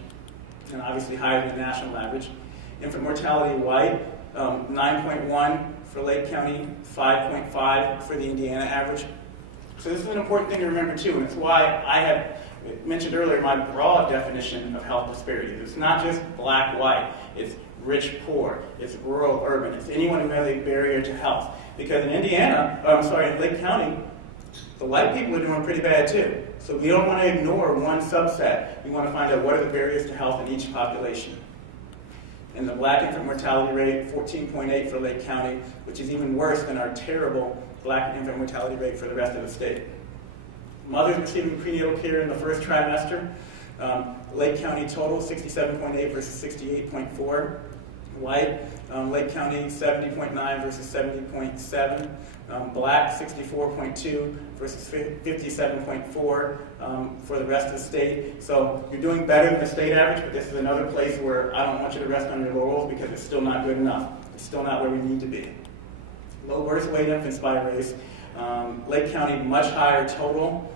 and obviously higher than the national average. Infant mortality white, 9.1 for Lake County, 5.5 for the Indiana average. So this is an important thing to remember too, and it's why I have mentioned earlier my broad definition of health disparities. It's not just black-white, it's rich-poor, it's rural-urban, it's anyone who has a barrier to health. Because in in Lake County, the white people are doing pretty bad too. So we don't want to ignore one subset. We want to find out what are the barriers to health in each population. And the black infant mortality rate, 14.8 for Lake County, which is even worse than our terrible black infant mortality rate for the rest of the state. Mothers receiving prenatal care in the first trimester, Lake County total 67.8 versus 68.4. White, Lake County 70.9 versus 70.7. Black 64.2 versus 57.4 for the rest of the state. So you're doing better than the state average, but this is another place where I don't want you to rest on your laurels because it's still not good enough. It's still not where we need to be. Low birth weight infants by race. Lake County much higher total,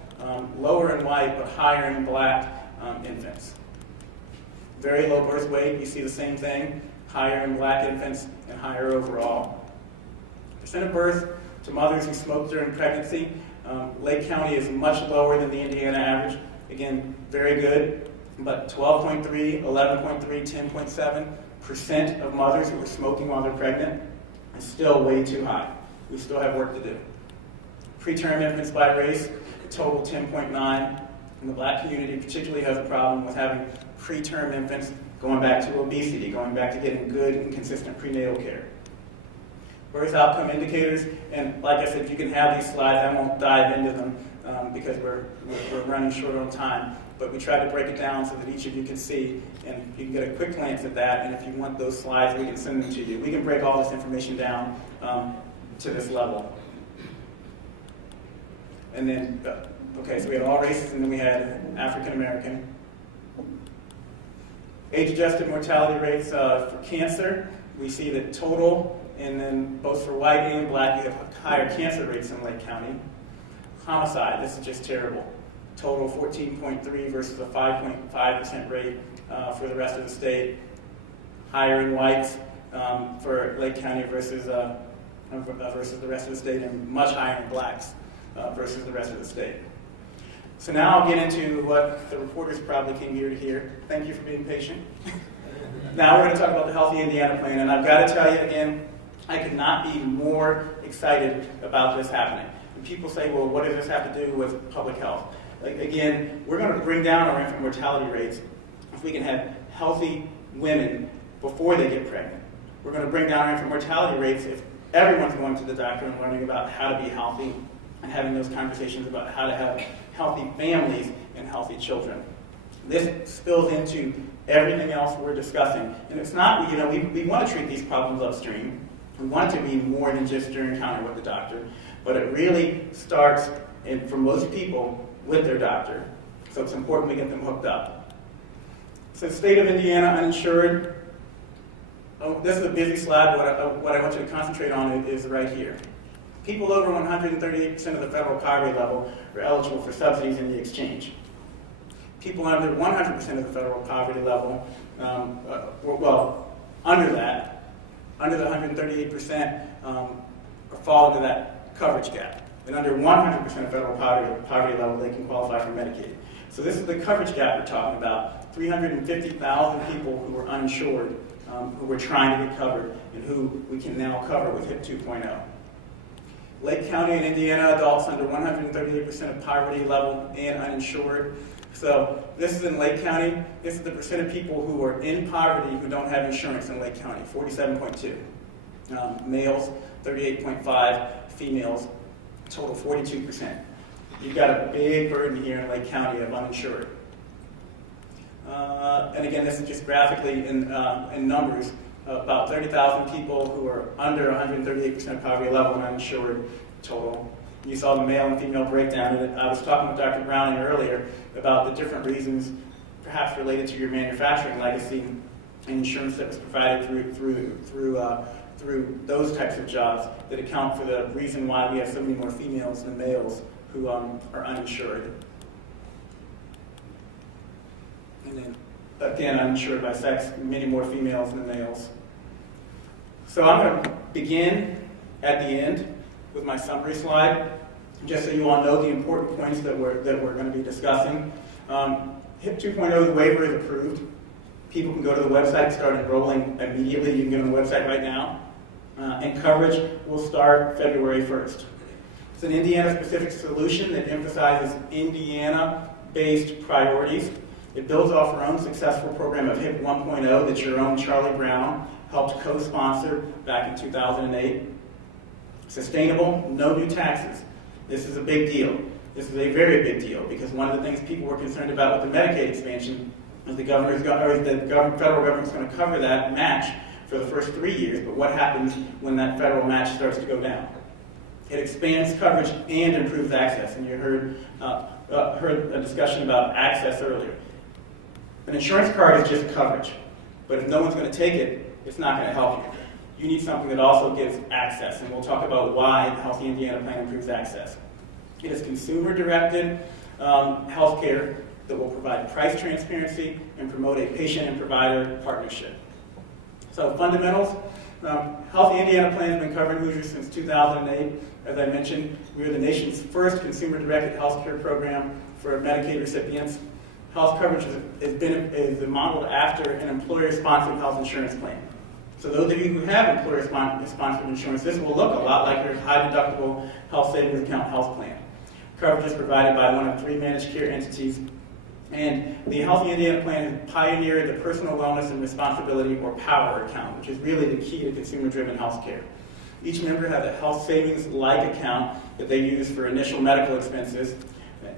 lower in white but higher in black infants. Very low birth weight, you see the same thing, higher in black infants and higher overall. Percent of birth to mothers who smoked during pregnancy, Lake County is much lower than the Indiana average. Again, very good, but 12.3, 11.3, 10.7% of mothers who were smoking while they're pregnant is still way too high. We still have work to do. Preterm infants by race, total 10.9. And the black community particularly has a problem with having preterm infants going back to obesity, going back to getting good and consistent prenatal care. Birth outcome indicators, and like I said, you can have these slides. I won't dive into them because we're running short on time, but we tried to break it down so that each of you can see, and you can get a quick glance at that, and if you want those slides, we can send them to you. We can break all this information down to this level. And then, okay, so we had all races, and then we had African American. Age-adjusted mortality rates for cancer, we see that total, and then both for white and black, you have higher cancer rates in Lake County. Homicide, this is just terrible. Total 14.3 versus a 5.5% rate for the rest of the state. Higher in whites for Lake County versus the rest of the state, and much higher in blacks versus the rest of the state. So now I'll get into what the reporters probably came here to hear. Thank you for being patient. Now we're going to talk about the Healthy Indiana Plan, and I've got to tell you again, I could not be more excited about this happening. And people say, well, what does this have to do with public health? Again, we're going to bring down our infant mortality rates if we can have healthy women before they get pregnant. We're going to bring down our infant mortality rates if everyone's going to the doctor and learning about how to be healthy and having those conversations about how to have healthy families and healthy children. This spills into everything else we're discussing. And it's not, we want to treat these problems upstream. We want it to be more than just your encounter with the doctor. But it really starts, for most people, with their doctor. So it's important we get them hooked up. So state of Indiana uninsured. Oh, this is a busy slide. What I want you to concentrate on is right here. People over 138% of the federal poverty level are eligible for subsidies in the exchange. People under 100% of the federal poverty level, under the 138% fall into that coverage gap. And under 100% of federal poverty level, they can qualify for Medicaid. So this is the coverage gap we're talking about. 350,000 people who are uninsured, who we're trying to get covered, and who we can now cover with HIP 2.0. Lake County in Indiana, adults under 138% of poverty level and uninsured. So this is in Lake County. This is the percent of people who are in poverty who don't have insurance in Lake County, 47.2. Males, 38.5. Females, total 42%. You've got a big burden here in Lake County of uninsured. And again, this is just graphically in numbers. About 30,000 people who are under 138% of poverty level and uninsured total. You saw the male and female breakdown. And I was talking with Dr. Browning earlier about the different reasons, perhaps related to your manufacturing legacy and insurance that was provided through those types of jobs that account for the reason why we have so many more females than males who are uninsured. And then, again, uninsured by sex, many more females than males. So I'm going to begin at the end with my summary slide, just so you all know the important points that we're going to be discussing. HIP 2.0 waiver is approved. People can go to the website and start enrolling immediately. You can get on the website right now. And coverage will start February 1st. It's an Indiana-specific solution that emphasizes Indiana-based priorities. It builds off our own successful program of HIP 1.0 that Jerome Charlie Brown helped co-sponsor back in 2008. Sustainable, no new taxes. This is a big deal. This is a very big deal because one of the things people were concerned about with the Medicaid expansion is the federal government's going to cover that match for the first 3 years, but what happens when that federal match starts to go down? It expands coverage and improves access, and you heard a discussion about access earlier. An insurance card is just coverage, but if no one's going to take it, it's not going to help you. You need something that also gives access, and we'll talk about why the Healthy Indiana Plan improves access. It is consumer-directed health care that will provide price transparency and promote a patient and provider partnership. So fundamentals, Healthy Indiana Plan has been covering Hoosiers since 2008. As I mentioned, we are the nation's first consumer-directed health care program for Medicaid recipients. Health coverage is modeled after an employer-sponsored health insurance plan. So those of you who have employer-sponsored insurance, this will look a lot like your high-deductible health savings account health plan. Coverage is provided by one of 3 managed care entities. And the Healthy Indiana Plan has pioneered the Personal Wellness and Responsibility, or POWER account, which is really the key to consumer-driven health care. Each member has a health savings-like account that they use for initial medical expenses.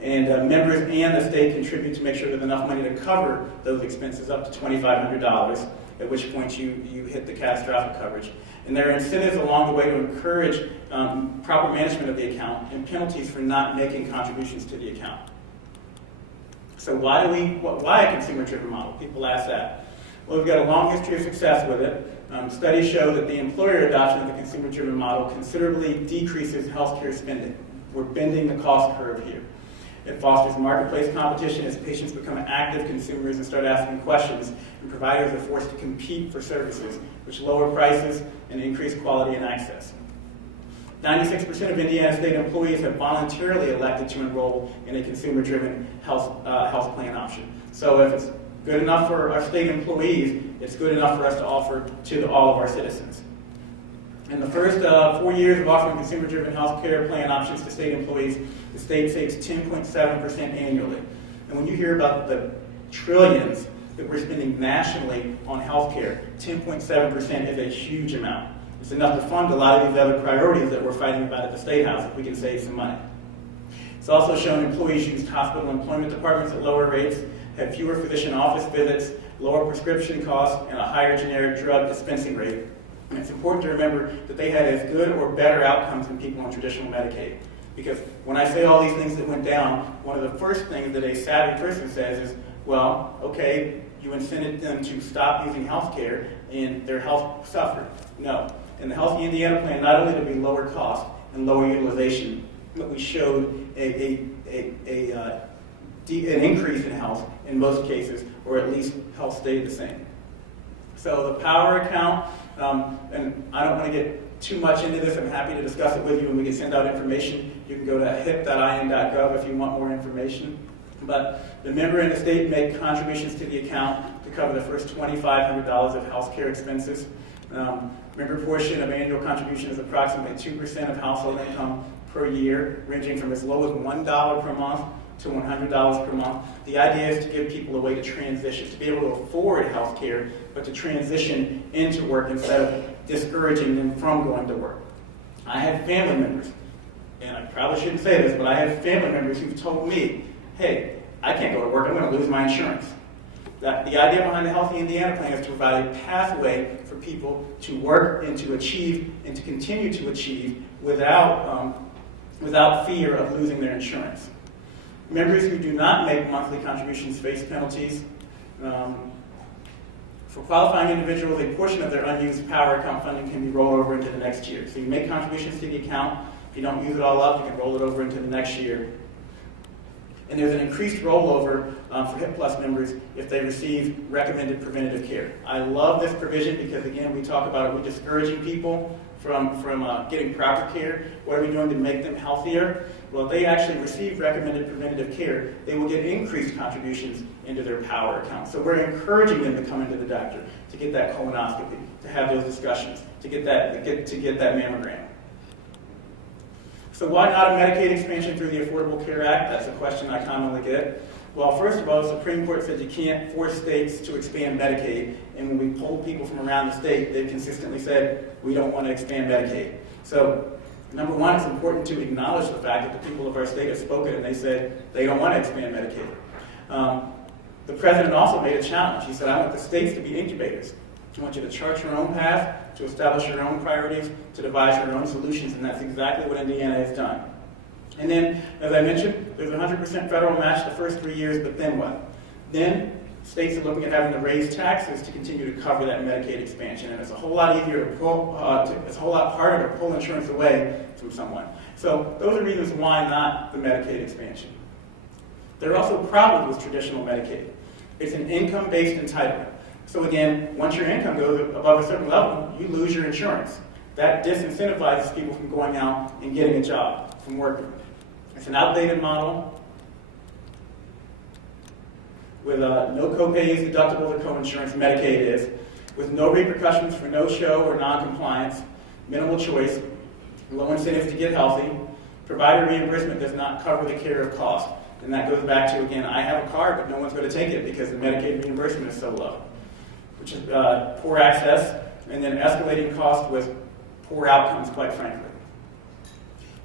And members and the state contribute to make sure there's enough money to cover those expenses up to $2,500, at which point you hit the catastrophic coverage. And there are incentives along the way to encourage proper management of the account and penalties for not making contributions to the account. So why a consumer-driven model? People ask that. Well, we've got a long history of success with it. Studies show that the employer adoption of the consumer-driven model considerably decreases healthcare spending. We're bending the cost curve here. It fosters marketplace competition as patients become active consumers and start asking questions, and providers are forced to compete for services, which lower prices and increase quality and access. 96% of Indiana state employees have voluntarily elected to enroll in a consumer-driven health plan option. So if it's good enough for our state employees, it's good enough for us to offer to all of our citizens. In the first 4 years of offering consumer-driven health care plan options to state employees, the state saves 10.7% annually. And when you hear about the trillions that we're spending nationally on health care, 10.7% is a huge amount. It's enough to fund a lot of these other priorities that we're fighting about at the State House if we can save some money. It's also shown employees used hospital employment departments at lower rates, have fewer physician office visits, lower prescription costs, and a higher generic drug dispensing rate And it's important to remember that they had as good or better outcomes than people on traditional Medicaid. Because when I say all these things that went down, one of the first things that a savvy person says is, well, okay, you incented them to stop using health care and their health suffered. No. In the Healthy Indiana Plan, not only did we lower cost and lower utilization, but we showed an increase in health in most cases, or at least health stayed the same. So the power account, and I don't want to get too much into this. I'm happy to discuss it with you, and we can send out information. You can go to hip.in.gov if you want more information. But the member and the state make contributions to the account to cover the first $2,500 of health care expenses. Member portion of annual contribution is approximately 2% of household income per year, ranging from as low as $1 per month to $100 per month. The idea is to give people a way to transition, to be able to afford health care, but to transition into work instead of discouraging them from going to work. I have family members, and I probably shouldn't say this, but I have family members who've told me, hey, I can't go to work, I'm going to lose my insurance. The idea behind the Healthy Indiana Plan is to provide a pathway for people to work and to achieve and to continue to achieve without fear of losing their insurance. Members who do not make monthly contributions face penalties. For qualifying individuals, a portion of their unused power account funding can be rolled over into the next year. So you make contributions to the account. If you don't use it all up, you can roll it over into the next year. And there's an increased rollover for HIP Plus members if they receive recommended preventative care. I love this provision because, again, we talk about it, we're discouraging people from getting proper care. What are we doing to make them healthier? Well, if they actually receive recommended preventative care, they will get increased contributions into their power account. So we're encouraging them to come into the doctor, to get that colonoscopy, to have those discussions, to get that mammogram. So why not a Medicaid expansion through the Affordable Care Act? That's a question I commonly get. Well, first of all, the Supreme Court said you can't force states to expand Medicaid. And when we polled people from around the state, they've consistently said, we don't want to expand Medicaid. So, number one, it's important to acknowledge the fact that the people of our state have spoken and they said they don't want to expand Medicaid. The president also made a challenge. He said, I want the states to be incubators. I want you to chart your own path, to establish your own priorities, to devise your own solutions, and that's exactly what Indiana has done. And then, as I mentioned, there's a 100% federal match the first 3 years, but then what? Then states are looking at having to raise taxes to continue to cover that Medicaid expansion, and it's a whole lot easier to pull, it's a whole lot harder to pull insurance away from someone. So those are reasons why not the Medicaid expansion. There are also problems with traditional Medicaid. It's an income-based entitlement. So again, once your income goes above a certain level, you lose your insurance. That disincentivizes people from going out and getting a job, from working. It's an outdated model with no co-pays, deductibles, or co-insurance. Medicaid is, with no repercussions for no-show or non-compliance, minimal choice, low incentives to get healthy. Provider reimbursement does not cover the care of cost. And that goes back to, again, I have a card, but no one's going to take it because the Medicaid reimbursement is so low, which is poor access, and then escalating cost with poor outcomes, quite frankly.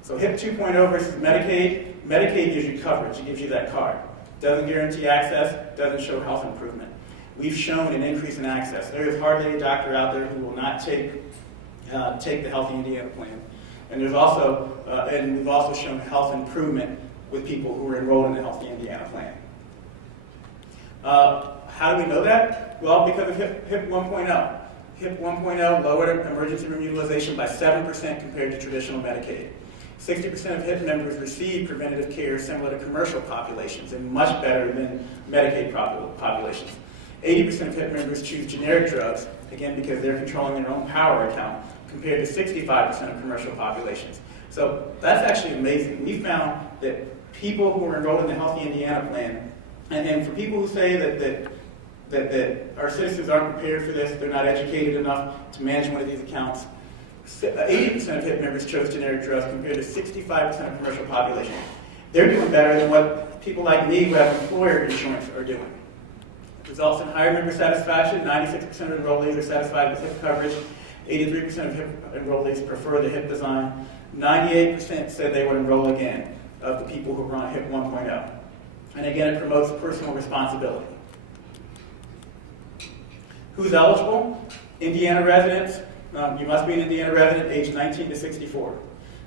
So HIP 2.0 versus Medicaid. Medicaid gives you coverage. It gives you that card. Doesn't guarantee access, doesn't show health improvement. We've shown an increase in access. There is hardly a doctor out there who will not take the Healthy Indiana Plan. And there's also, and we've also shown health improvement with people who are enrolled in the Healthy Indiana Plan. How do we know that? Well, because of HIP 1.0. HIP 1.0 lowered emergency room utilization by 7% compared to traditional Medicaid. 60% of HIP members receive preventative care similar to commercial populations and much better than Medicaid populations. 80% of HIP members choose generic drugs, again because they're controlling their own power account, compared to 65% of commercial populations. So that's actually amazing. We found that people who are enrolled in the Healthy Indiana Plan, and for people who say that our citizens aren't prepared for this, they're not educated enough to manage one of these accounts, 80% of HIP members chose generic drugs compared to 65% of commercial population. They're doing better than what people like me who have employer insurance are doing. It results in higher member satisfaction. 96% of enrollees are satisfied with HIP coverage. 83% of HIP enrollees prefer the HIP design. 98% said they would enroll again of the people who are on HIP 1.0. And again, it promotes personal responsibility. Who's eligible? Indiana residents, You must be an Indiana resident aged 19 to 64.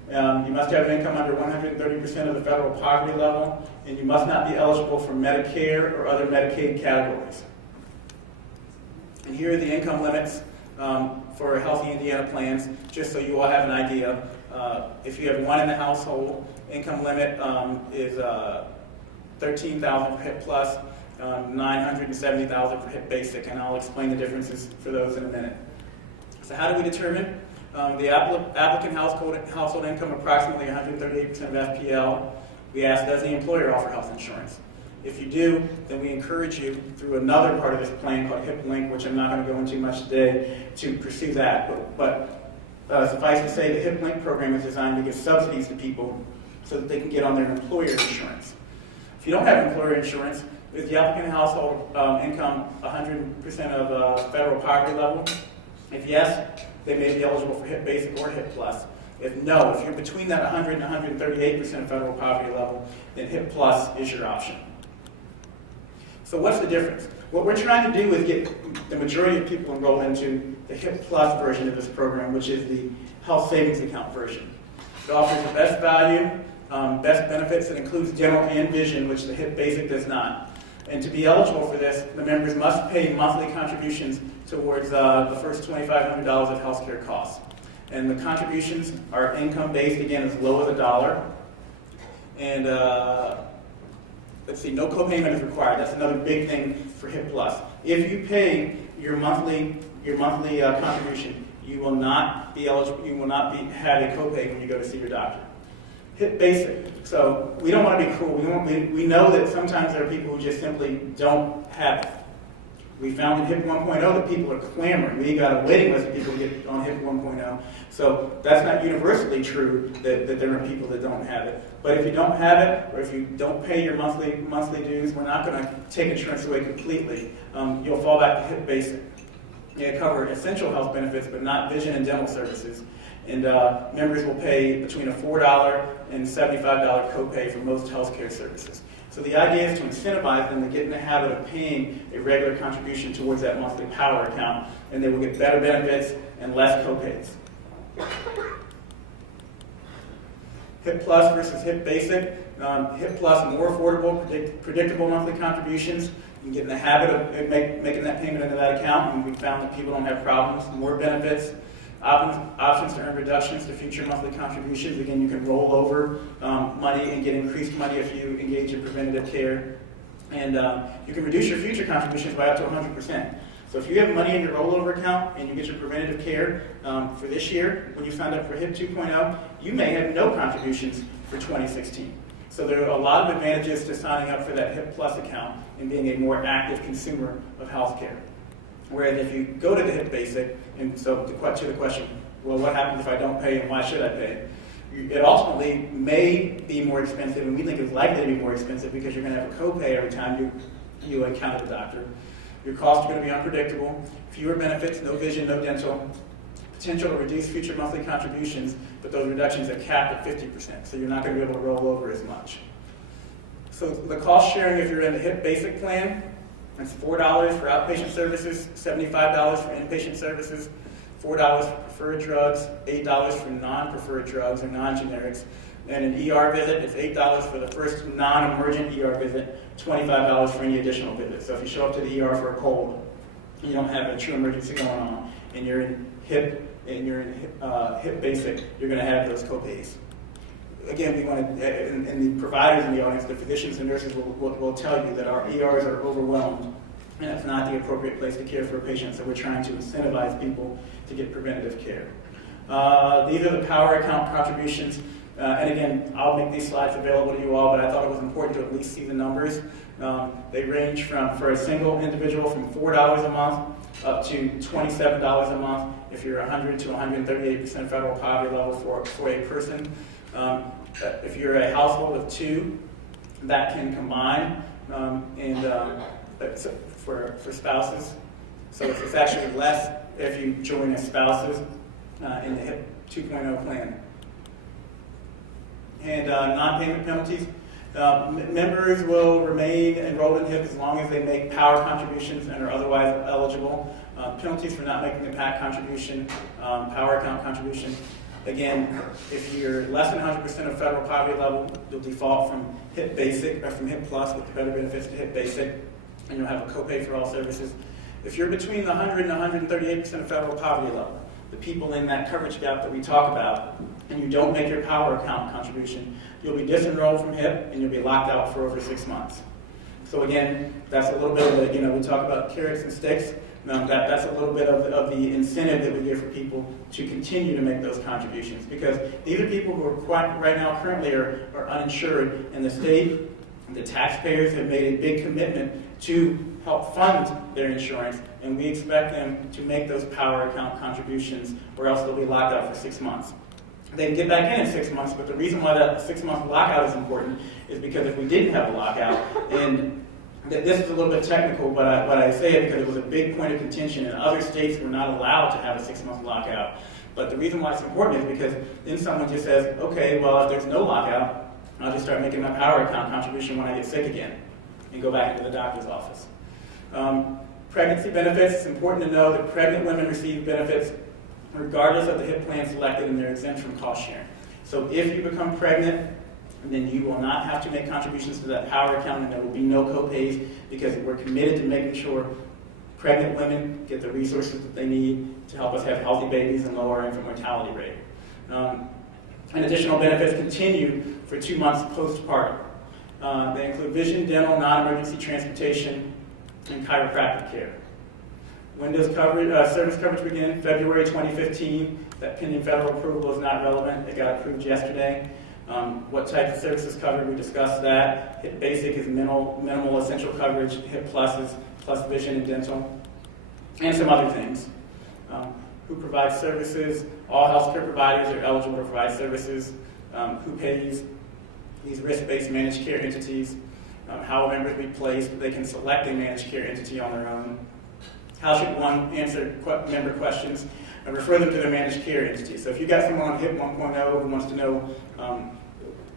You must have an income under 130% of the federal poverty level, and you must not be eligible for Medicare or other Medicaid categories. And here are the income limits for healthy Indiana plans, just so you all have an idea. If you have one in the household, income limit is $13,000 for HIP Plus, $970,000 for HIP Basic, and I'll explain the differences for those in a minute. So how do we determine? The applicant household income approximately 138% of FPL. We ask, does the employer offer health insurance? If you do, then we encourage you through another part of this plan called HIP Link, which I'm not going to go into much today, to pursue that. But suffice to say, the HIP Link program is designed to give subsidies to people so that they can get on their employer insurance. If you don't have employer insurance, is the applicant household income 100% of federal poverty level? If yes, they may be eligible for HIP Basic or HIP Plus. If no, if you're between that 100 and 138% federal poverty level, then HIP Plus is your option. So what's the difference? What we're trying to do is get the majority of people enrolled into the HIP Plus version of this program, which is the health savings account version. It offers the best value, best benefits. It includes dental and vision, which the HIP Basic does not. And to be eligible for this, the members must pay monthly contributions towards the first $2,500 of healthcare costs. And the contributions are income-based, again, as low as $1. And let's see, no copayment is required. That's another big thing for HIP Plus. If you pay your monthly contribution, you will not be eligible. You will not have a copay when you go to see your doctor. HIP Basic. So we don't want to be cruel. We know that sometimes there are people who just simply don't have it. We found in HIP 1.0 that people are clamoring. We got a waiting list of people to get on HIP 1.0. So that's not universally true that there are people that don't have it. But if you don't have it, or if you don't pay your monthly dues, we're not going to take insurance away completely. You'll fall back to HIP Basic. They cover essential health benefits, but not vision and dental services. And members will pay between a $4 and $75 copay for most healthcare services. So the idea is to incentivize them to get in the habit of paying a regular contribution towards that monthly power account, and they will get better benefits and less copays. HIP Plus versus HIP Basic. HIP Plus, more affordable, predictable monthly contributions. You can get in the habit of making that payment into that account, and we found that people don't have problems. More benefits. Options to earn reductions to future monthly contributions. Again, you can roll over money and get increased money if you engage in preventative care. And you can reduce your future contributions by up to 100%. So if you have money in your rollover account and you get your preventative care for this year, when you signed up for HIP 2.0, you may have no contributions for 2016. So there are a lot of advantages to signing up for that HIP Plus account and being a more active consumer of healthcare. Whereas if you go to the HIP Basic, and so to the question, well, what happens if I don't pay and why should I pay? It ultimately may be more expensive, and we think it's likely to be more expensive because you're going to have a copay every time you encounter the doctor. Your costs are going to be unpredictable, fewer benefits, no vision, no dental, potential to reduce future monthly contributions, but those reductions are capped at 50%, so you're not going to be able to roll over as much. So the cost sharing, if you're in the HIP Basic plan, it's $4 for outpatient services, $75 for inpatient services, $4 for preferred drugs, $8 for non-preferred drugs or non-generics. And an ER visit, it's $8 for the first non-emergent ER visit, $25 for any additional visit. So if you show up to the ER for a cold, you don't have a true emergency going on, and you're in HIP Basic, you're going to have those copays. Again, we want to, and the providers in the audience, the physicians and nurses will tell you that our ERs are overwhelmed, and that's not the appropriate place to care for a patient, so we're trying to incentivize people to get preventative care. These are the power account contributions, and again, I'll make these slides available to you all, but I thought it was important to at least see the numbers. They range from, for a single individual, from $4 a month up to $27 a month if you're 100 to 138% federal poverty level for a person. If you're a household of two, that can combine, for spouses. So it's actually less if you join as spouses in the HIP 2.0 plan. And non-payment penalties. Members will remain enrolled in HIP as long as they make power contributions and are otherwise eligible. Penalties for not making the PAC contribution, power account contribution. Again, if you're less than 100% of federal poverty level, you'll default from HIP Basic, or from HIP Plus with the better benefits to HIP Basic, and you'll have a copay for all services. If you're between the 100 and 138% of federal poverty level, the people in that coverage gap that we talk about, and you don't make your power account contribution, you'll be disenrolled from HIP and you'll be locked out for over 6 months. So again, that's a little bit of the, we talk about carrots and sticks. That's a little bit of the incentive that we give for people to continue to make those contributions, because these are people who are right now currently are uninsured, and the state, the taxpayers have made a big commitment to help fund their insurance, and we expect them to make those power account contributions, or else they'll be locked out for 6 months. They can get back in 6 months, but the reason why that 6-month lockout is important is because if we didn't have a lockout, and this is a little bit technical, but I say it because it was a big point of contention, and other states were not allowed to have a 6-month lockout. But the reason why it's important is because then someone just says, okay, well, if there's no lockout, I'll just start making my power account contribution when I get sick again and go back into the doctor's office. Pregnancy benefits, it's important to know that pregnant women receive benefits regardless of the HIP plan selected, and they're exempt from cost sharing. So if you become pregnant, then you will not have to make contributions to that power account, and there will be no copays, because we're committed to making sure pregnant women get the resources that they need to help us have healthy babies and lower our infant mortality rate. And additional benefits continue for 2 months postpartum. They include vision, dental, non-emergency transportation, and chiropractic care. When does service coverage begin? February 2015. That pending federal approval is not relevant. It got approved yesterday. What types of services covered? We discussed that. HIP Basic is minimal essential coverage. HIP Plus is plus vision and dental, and some other things. Who provides services? All healthcare providers are eligible to provide services. Who pays? These risk-based managed care entities. How will members be placed? They can select a managed care entity on their own. How should one answer member questions? And refer them to their managed care entity. So if you got someone on HIP 1.0 who wants to know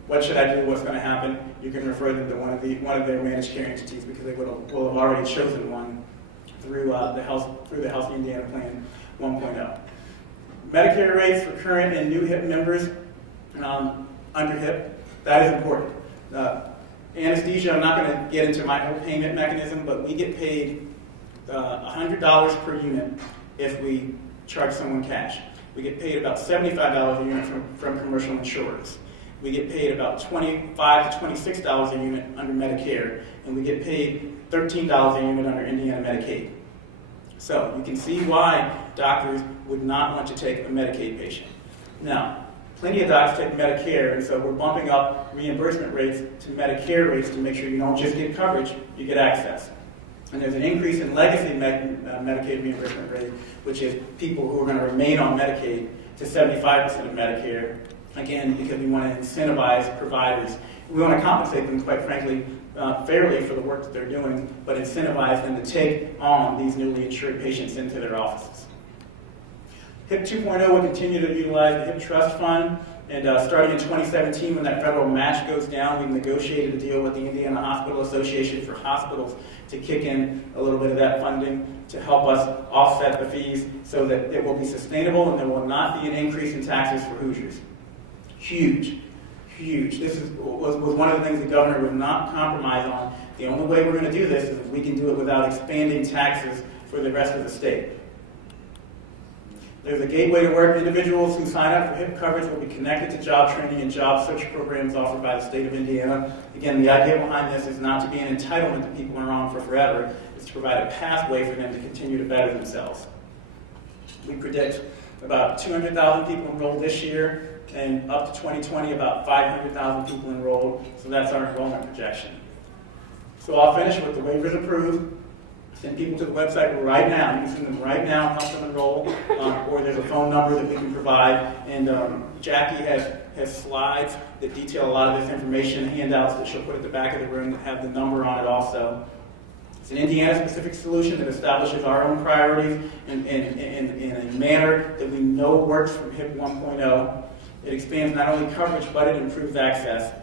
what should I do, what's going to happen, you can refer them to one of their managed care entities, because they will have already chosen one through the Healthy Indiana Plan 1.0. Medicare rates for current and new HIP members under HIP, that is important. Anesthesia, I'm not going to get into my whole payment mechanism, but we get paid $100 per unit if we charge someone cash. We get paid about $75 a unit from commercial insurers. We get paid about $25 to $26 a unit under Medicare, and we get paid $13 a unit under Indiana Medicaid. So you can see why doctors would not want to take a Medicaid patient. Now, plenty of docs take Medicare, and so we're bumping up reimbursement rates to Medicare rates to make sure you don't just get coverage, you get access. And there's an increase in legacy Medicaid reimbursement rate, which is people who are going to remain on Medicaid, to 75% of Medicare, again, because we want to incentivize providers. We want to compensate them, quite frankly, fairly for the work that they're doing, but incentivize them to take on these newly insured patients into their offices. HIP 2.0 will continue to utilize the HIP Trust Fund, and starting in 2017, when that federal match goes down, we've negotiated a deal with the Indiana Hospital Association for hospitals to kick in a little bit of that funding to help us offset the fees so that it will be sustainable and there will not be an increase in taxes for Hoosiers. Huge, huge. This was one of the things the governor would not compromise on. The only way we're going to do this is if we can do it without expanding taxes for the rest of the state. There's a gateway to work. Individuals who sign up for HIP coverage will be connected to job training and job search programs offered by the state of Indiana. Again, the idea behind this is not to be an entitlement that people are on for forever. It's to provide a pathway for them to continue to better themselves. We predict about 200,000 people enrolled this year, and up to 2020, about 500,000 people enrolled. So that's our enrollment projection. So I'll finish with the waivers approved. Send people to the website right now. You can send them right now and help them enroll, or there's a phone number that we can provide. And Jackie has slides that detail a lot of this information, handouts that she'll put at the back of the room that have the number on it also. It's an Indiana-specific solution that establishes our own priorities in a manner that we know works from HIP 1.0. It expands not only coverage, but it improves access.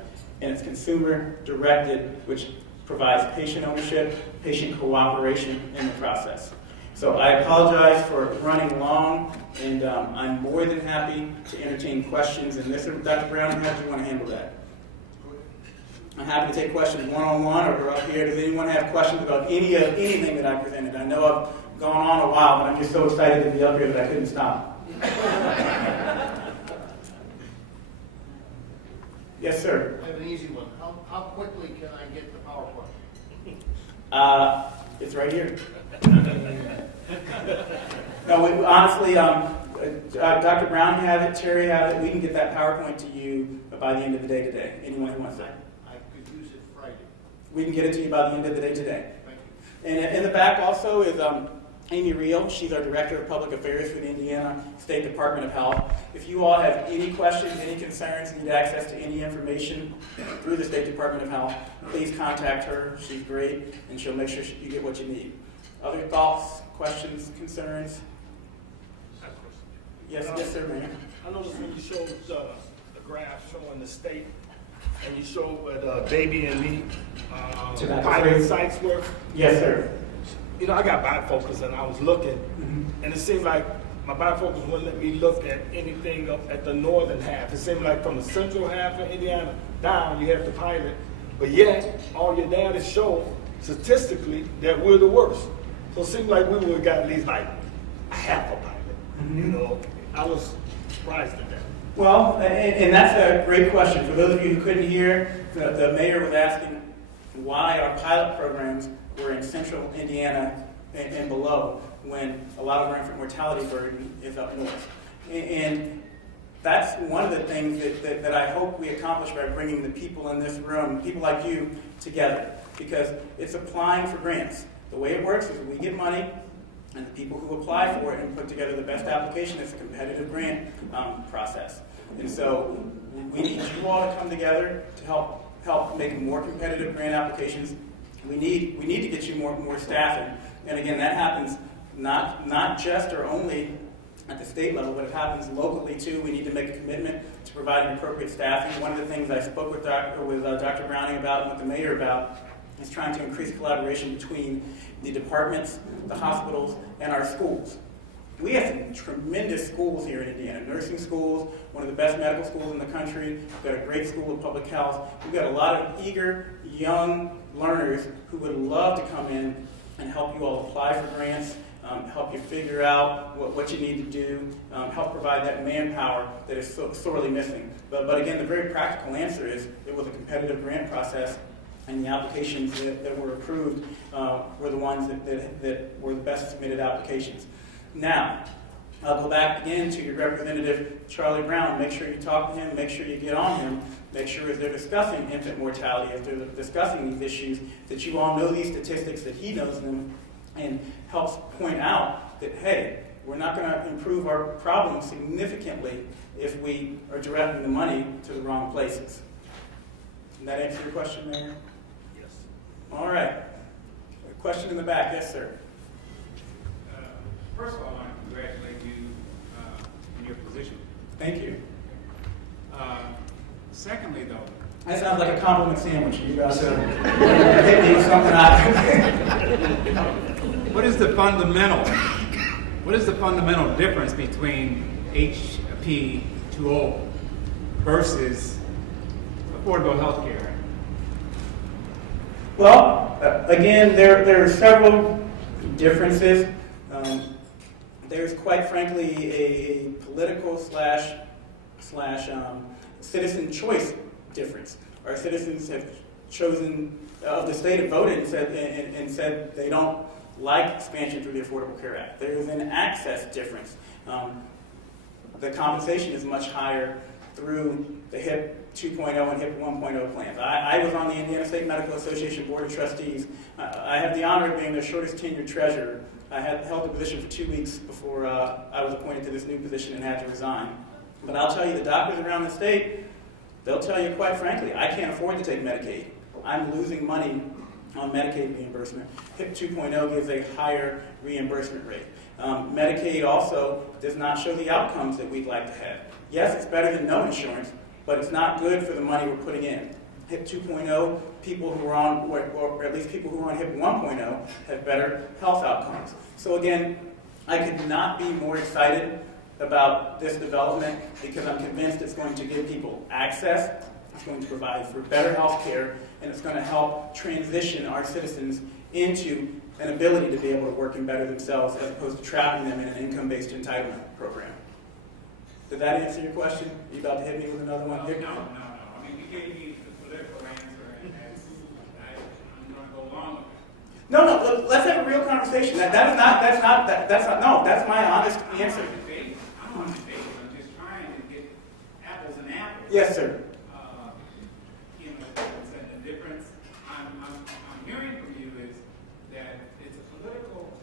And it's consumer-directed, which provides patient ownership, patient cooperation in the process. So I apologize for running long, and I'm more than happy to entertain questions. And Dr. Brown, how do you want to handle that? I'm happy to take questions one-on-one or up here. Does anyone have questions about anything that I presented? I know I've gone on a while, but I'm just so excited to be up here that I couldn't stop. Yes, sir. I have an easy one. How quickly can I get the PowerPoint? It's right here. No, honestly, Dr. Brown has it, Terry has it. We can get that PowerPoint to you by the end of the day today. Anyone who wants that. I could use it Friday. We can get it to you by the end of the day today. Thank you. And in the back also is Amy Reel. She's our Director of Public Affairs for the Indiana State Department of Health. If you all have any questions, any concerns, need access to any information through the State Department of Health, please contact her. She's great, and she'll make sure you get what you need. Other thoughts, questions, concerns? Yes, sir, Mayor. I noticed when you showed the graph showing the state, and you showed what baby and me pilot sites were. Yes, sir. You know, I got bifocals and I was looking, and it seemed like my bifocals wouldn't let me look at anything up at the northern half. It seemed like from the central half of Indiana down, you have the pilot, but yet all your data show statistically that we're the worst. So it seemed like we would have got at least like a half a pilot. You know, I was surprised at that. Well, and that's a great question. For those of you who couldn't hear, the mayor was asking why our pilot programs were in central Indiana and below when a lot of our infant mortality burden is up north. And that's one of the things that I hope we accomplish by bringing the people in this room, people like you, together. Because it's applying for grants. The way it works is we get money, and the people who apply for it and put together the best application, it's a competitive grant process. And so we need you all to come together to help make more competitive grant applications. We need to get you more staffing. And again, that happens not just or only at the state level, but it happens locally too. We need to make a commitment to providing appropriate staffing. One of the things I spoke with Dr. Browning about and with the mayor about is trying to increase collaboration between the departments, the hospitals, and our schools. We have some tremendous schools here in Indiana. Nursing schools, one of the best medical schools in the country. We've got a great school of public health. We've got a lot of eager, young learners who would love to come in and help you all apply for grants, help you figure out what you need to do, help provide that manpower that is so sorely missing. But again, the very practical answer is it was a competitive grant process, and the applications that were approved were the ones that were the best submitted applications. Now, I'll go back again to your representative, Charlie Brown. Make sure you talk to him, make sure you get on him, make sure as they're discussing infant mortality, as they're discussing these issues, that you all know these statistics, that he knows them, and helps point out that, hey, we're not going to improve our problem significantly if we are directing the money to the wrong places. Did that answer your question, Mayor? Yes. All right. A question in the back. Yes, sir. First of all, I want to congratulate you in your position. Thank you. Secondly, though, That sounds like a compliment sandwich. You guys hit me with something out. what is the fundamental difference between HP2O versus affordable health care? Well, again, there are several differences. There's quite frankly a political slash citizen choice difference. Our citizens have chosen, the state have voted and said they don't like expansion through the Affordable Care Act. There is an access difference. The compensation is much higher through the HIP 2.0 and HIP 1.0 plans. I was on the Indiana State Medical Association Board of Trustees. I have the honor of being their shortest tenured treasurer. I had held the position for 2 weeks before I was appointed to this new position and had to resign. But I'll tell you, the doctors around the state, they'll tell you quite frankly, I can't afford to take Medicaid. I'm losing money on Medicaid reimbursement. HIP 2.0 gives a higher reimbursement rate. Medicaid also does not show the outcomes that we'd like to have. Yes, it's better than no insurance, but it's not good for the money we're putting in. HIP 2.0, people who are on, or at least people who are on HIP 1.0 have better health outcomes. So again, I could not be more excited about this development because I'm convinced it's going to give people access, it's going to provide for better health care, and it's going to help transition our citizens into an ability to be able to work and better themselves as opposed to trapping them in an income-based entitlement program. Did that answer your question? Are you about to hit me with another one? No. I mean, you gave me the political answer, and I'm going to go along with it. No, let's have a real conversation. That's my honest answer. I'm on debate. I'm just trying to get apples and apples. Yes, sir. The difference I'm hearing from you is that it's a political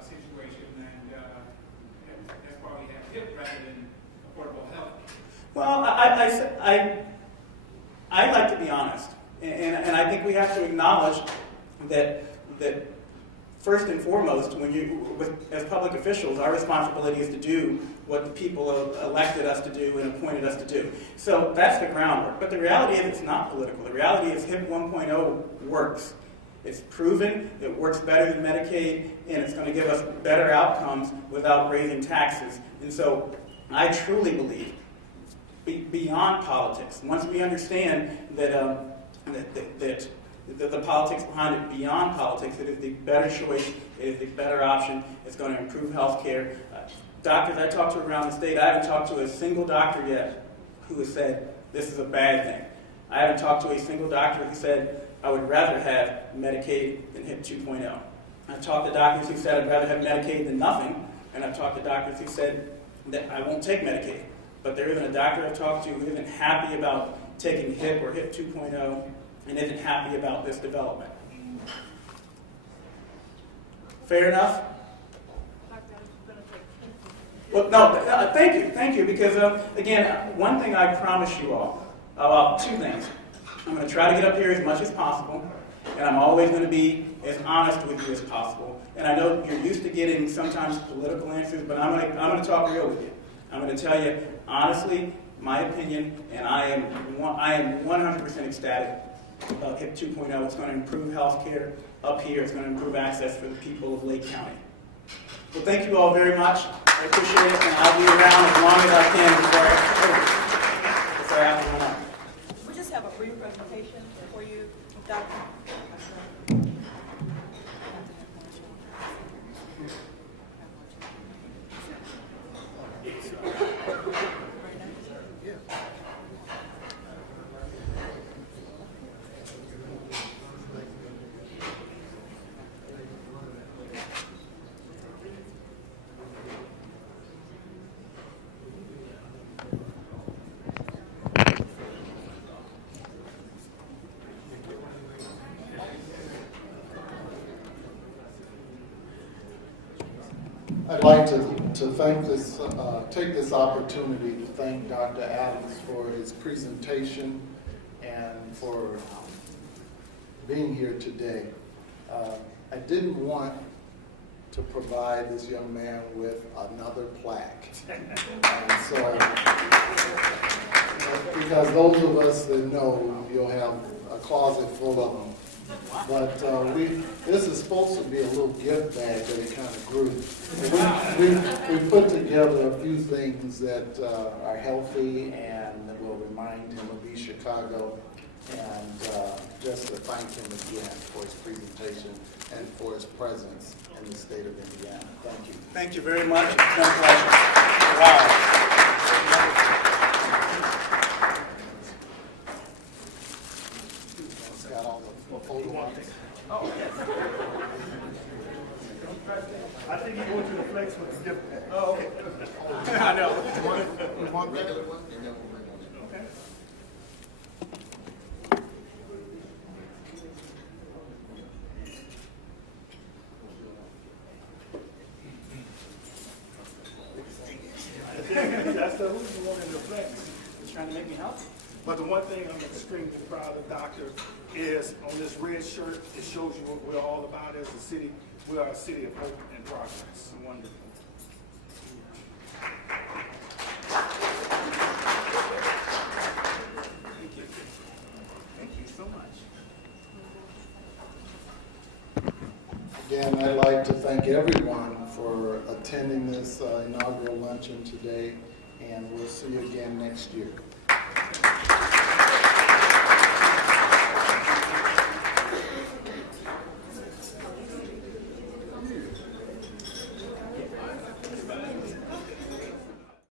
situation, and that's why we have HIP rather than affordable health. Well, I like to be honest, and I think we have to acknowledge that first and foremost, as public officials, our responsibility is to do what the people elected us to do and appointed us to do. So that's the groundwork. But the reality is it's not political. The reality is HIP 1.0 works. It's proven, it works better than Medicaid, and it's going to give us better outcomes without raising taxes. And so I truly believe, beyond politics, once we understand that the politics behind it, beyond politics, it is the better choice, it is the better option, it's going to improve health care. Doctors I talked to around the state, I haven't talked to a single doctor yet who has said this is a bad thing. I haven't talked to a single doctor who said I would rather have Medicaid than HIP 2.0. I've talked to doctors who said I'd rather have Medicaid than nothing, and I've talked to doctors who said that I won't take Medicaid. But there isn't a doctor I've talked to who isn't happy about taking HIP or HIP 2.0 and isn't happy about this development. Fair enough? Well, no, thank you, because again, one thing I promise you all, two things. I'm going to try to get up here as much as possible, and I'm always going to be as honest with you as possible. And I know you're used to getting sometimes political answers, but I'm going to talk real with you. I'm going to tell you honestly my opinion, and I am 100% ecstatic about HIP 2.0. It's going to improve health care up here. It's going to improve access for the people of Lake County. Well, thank you all very much. I appreciate it, and I'll be around as long as I can before I have to run out. We just have a brief presentation for you, Dr. I'd like to thank take this opportunity to thank Dr. Adams for his presentation and for being here today. I didn't want to provide this young man with another plaque. And so, because those of us that know, you'll have a closet full of them. But this is supposed to be a little gift bag, but it kind of grew. We put together a few things that are healthy and that will remind him of East Chicago, and just to thank him again for his presentation and for his presence in the state of Indiana. Thank you. Thank you very much. It's been a pleasure. Wow. Got all the photo ones. I think you want you to flex with the gift bag. Oh, okay. I know. One regular one, and then we'll bring one in. Okay. That's the who's you want in the flex. You're trying to make me help? But the one thing I'm extremely proud of, Doctor, is on this red shirt, it shows you what we're all about as a city. We are a city of hope and progress. Wonderful. Thank you. Thank you. so much. Again, I'd like to thank everyone for attending this inaugural luncheon today, and we'll see you again next year.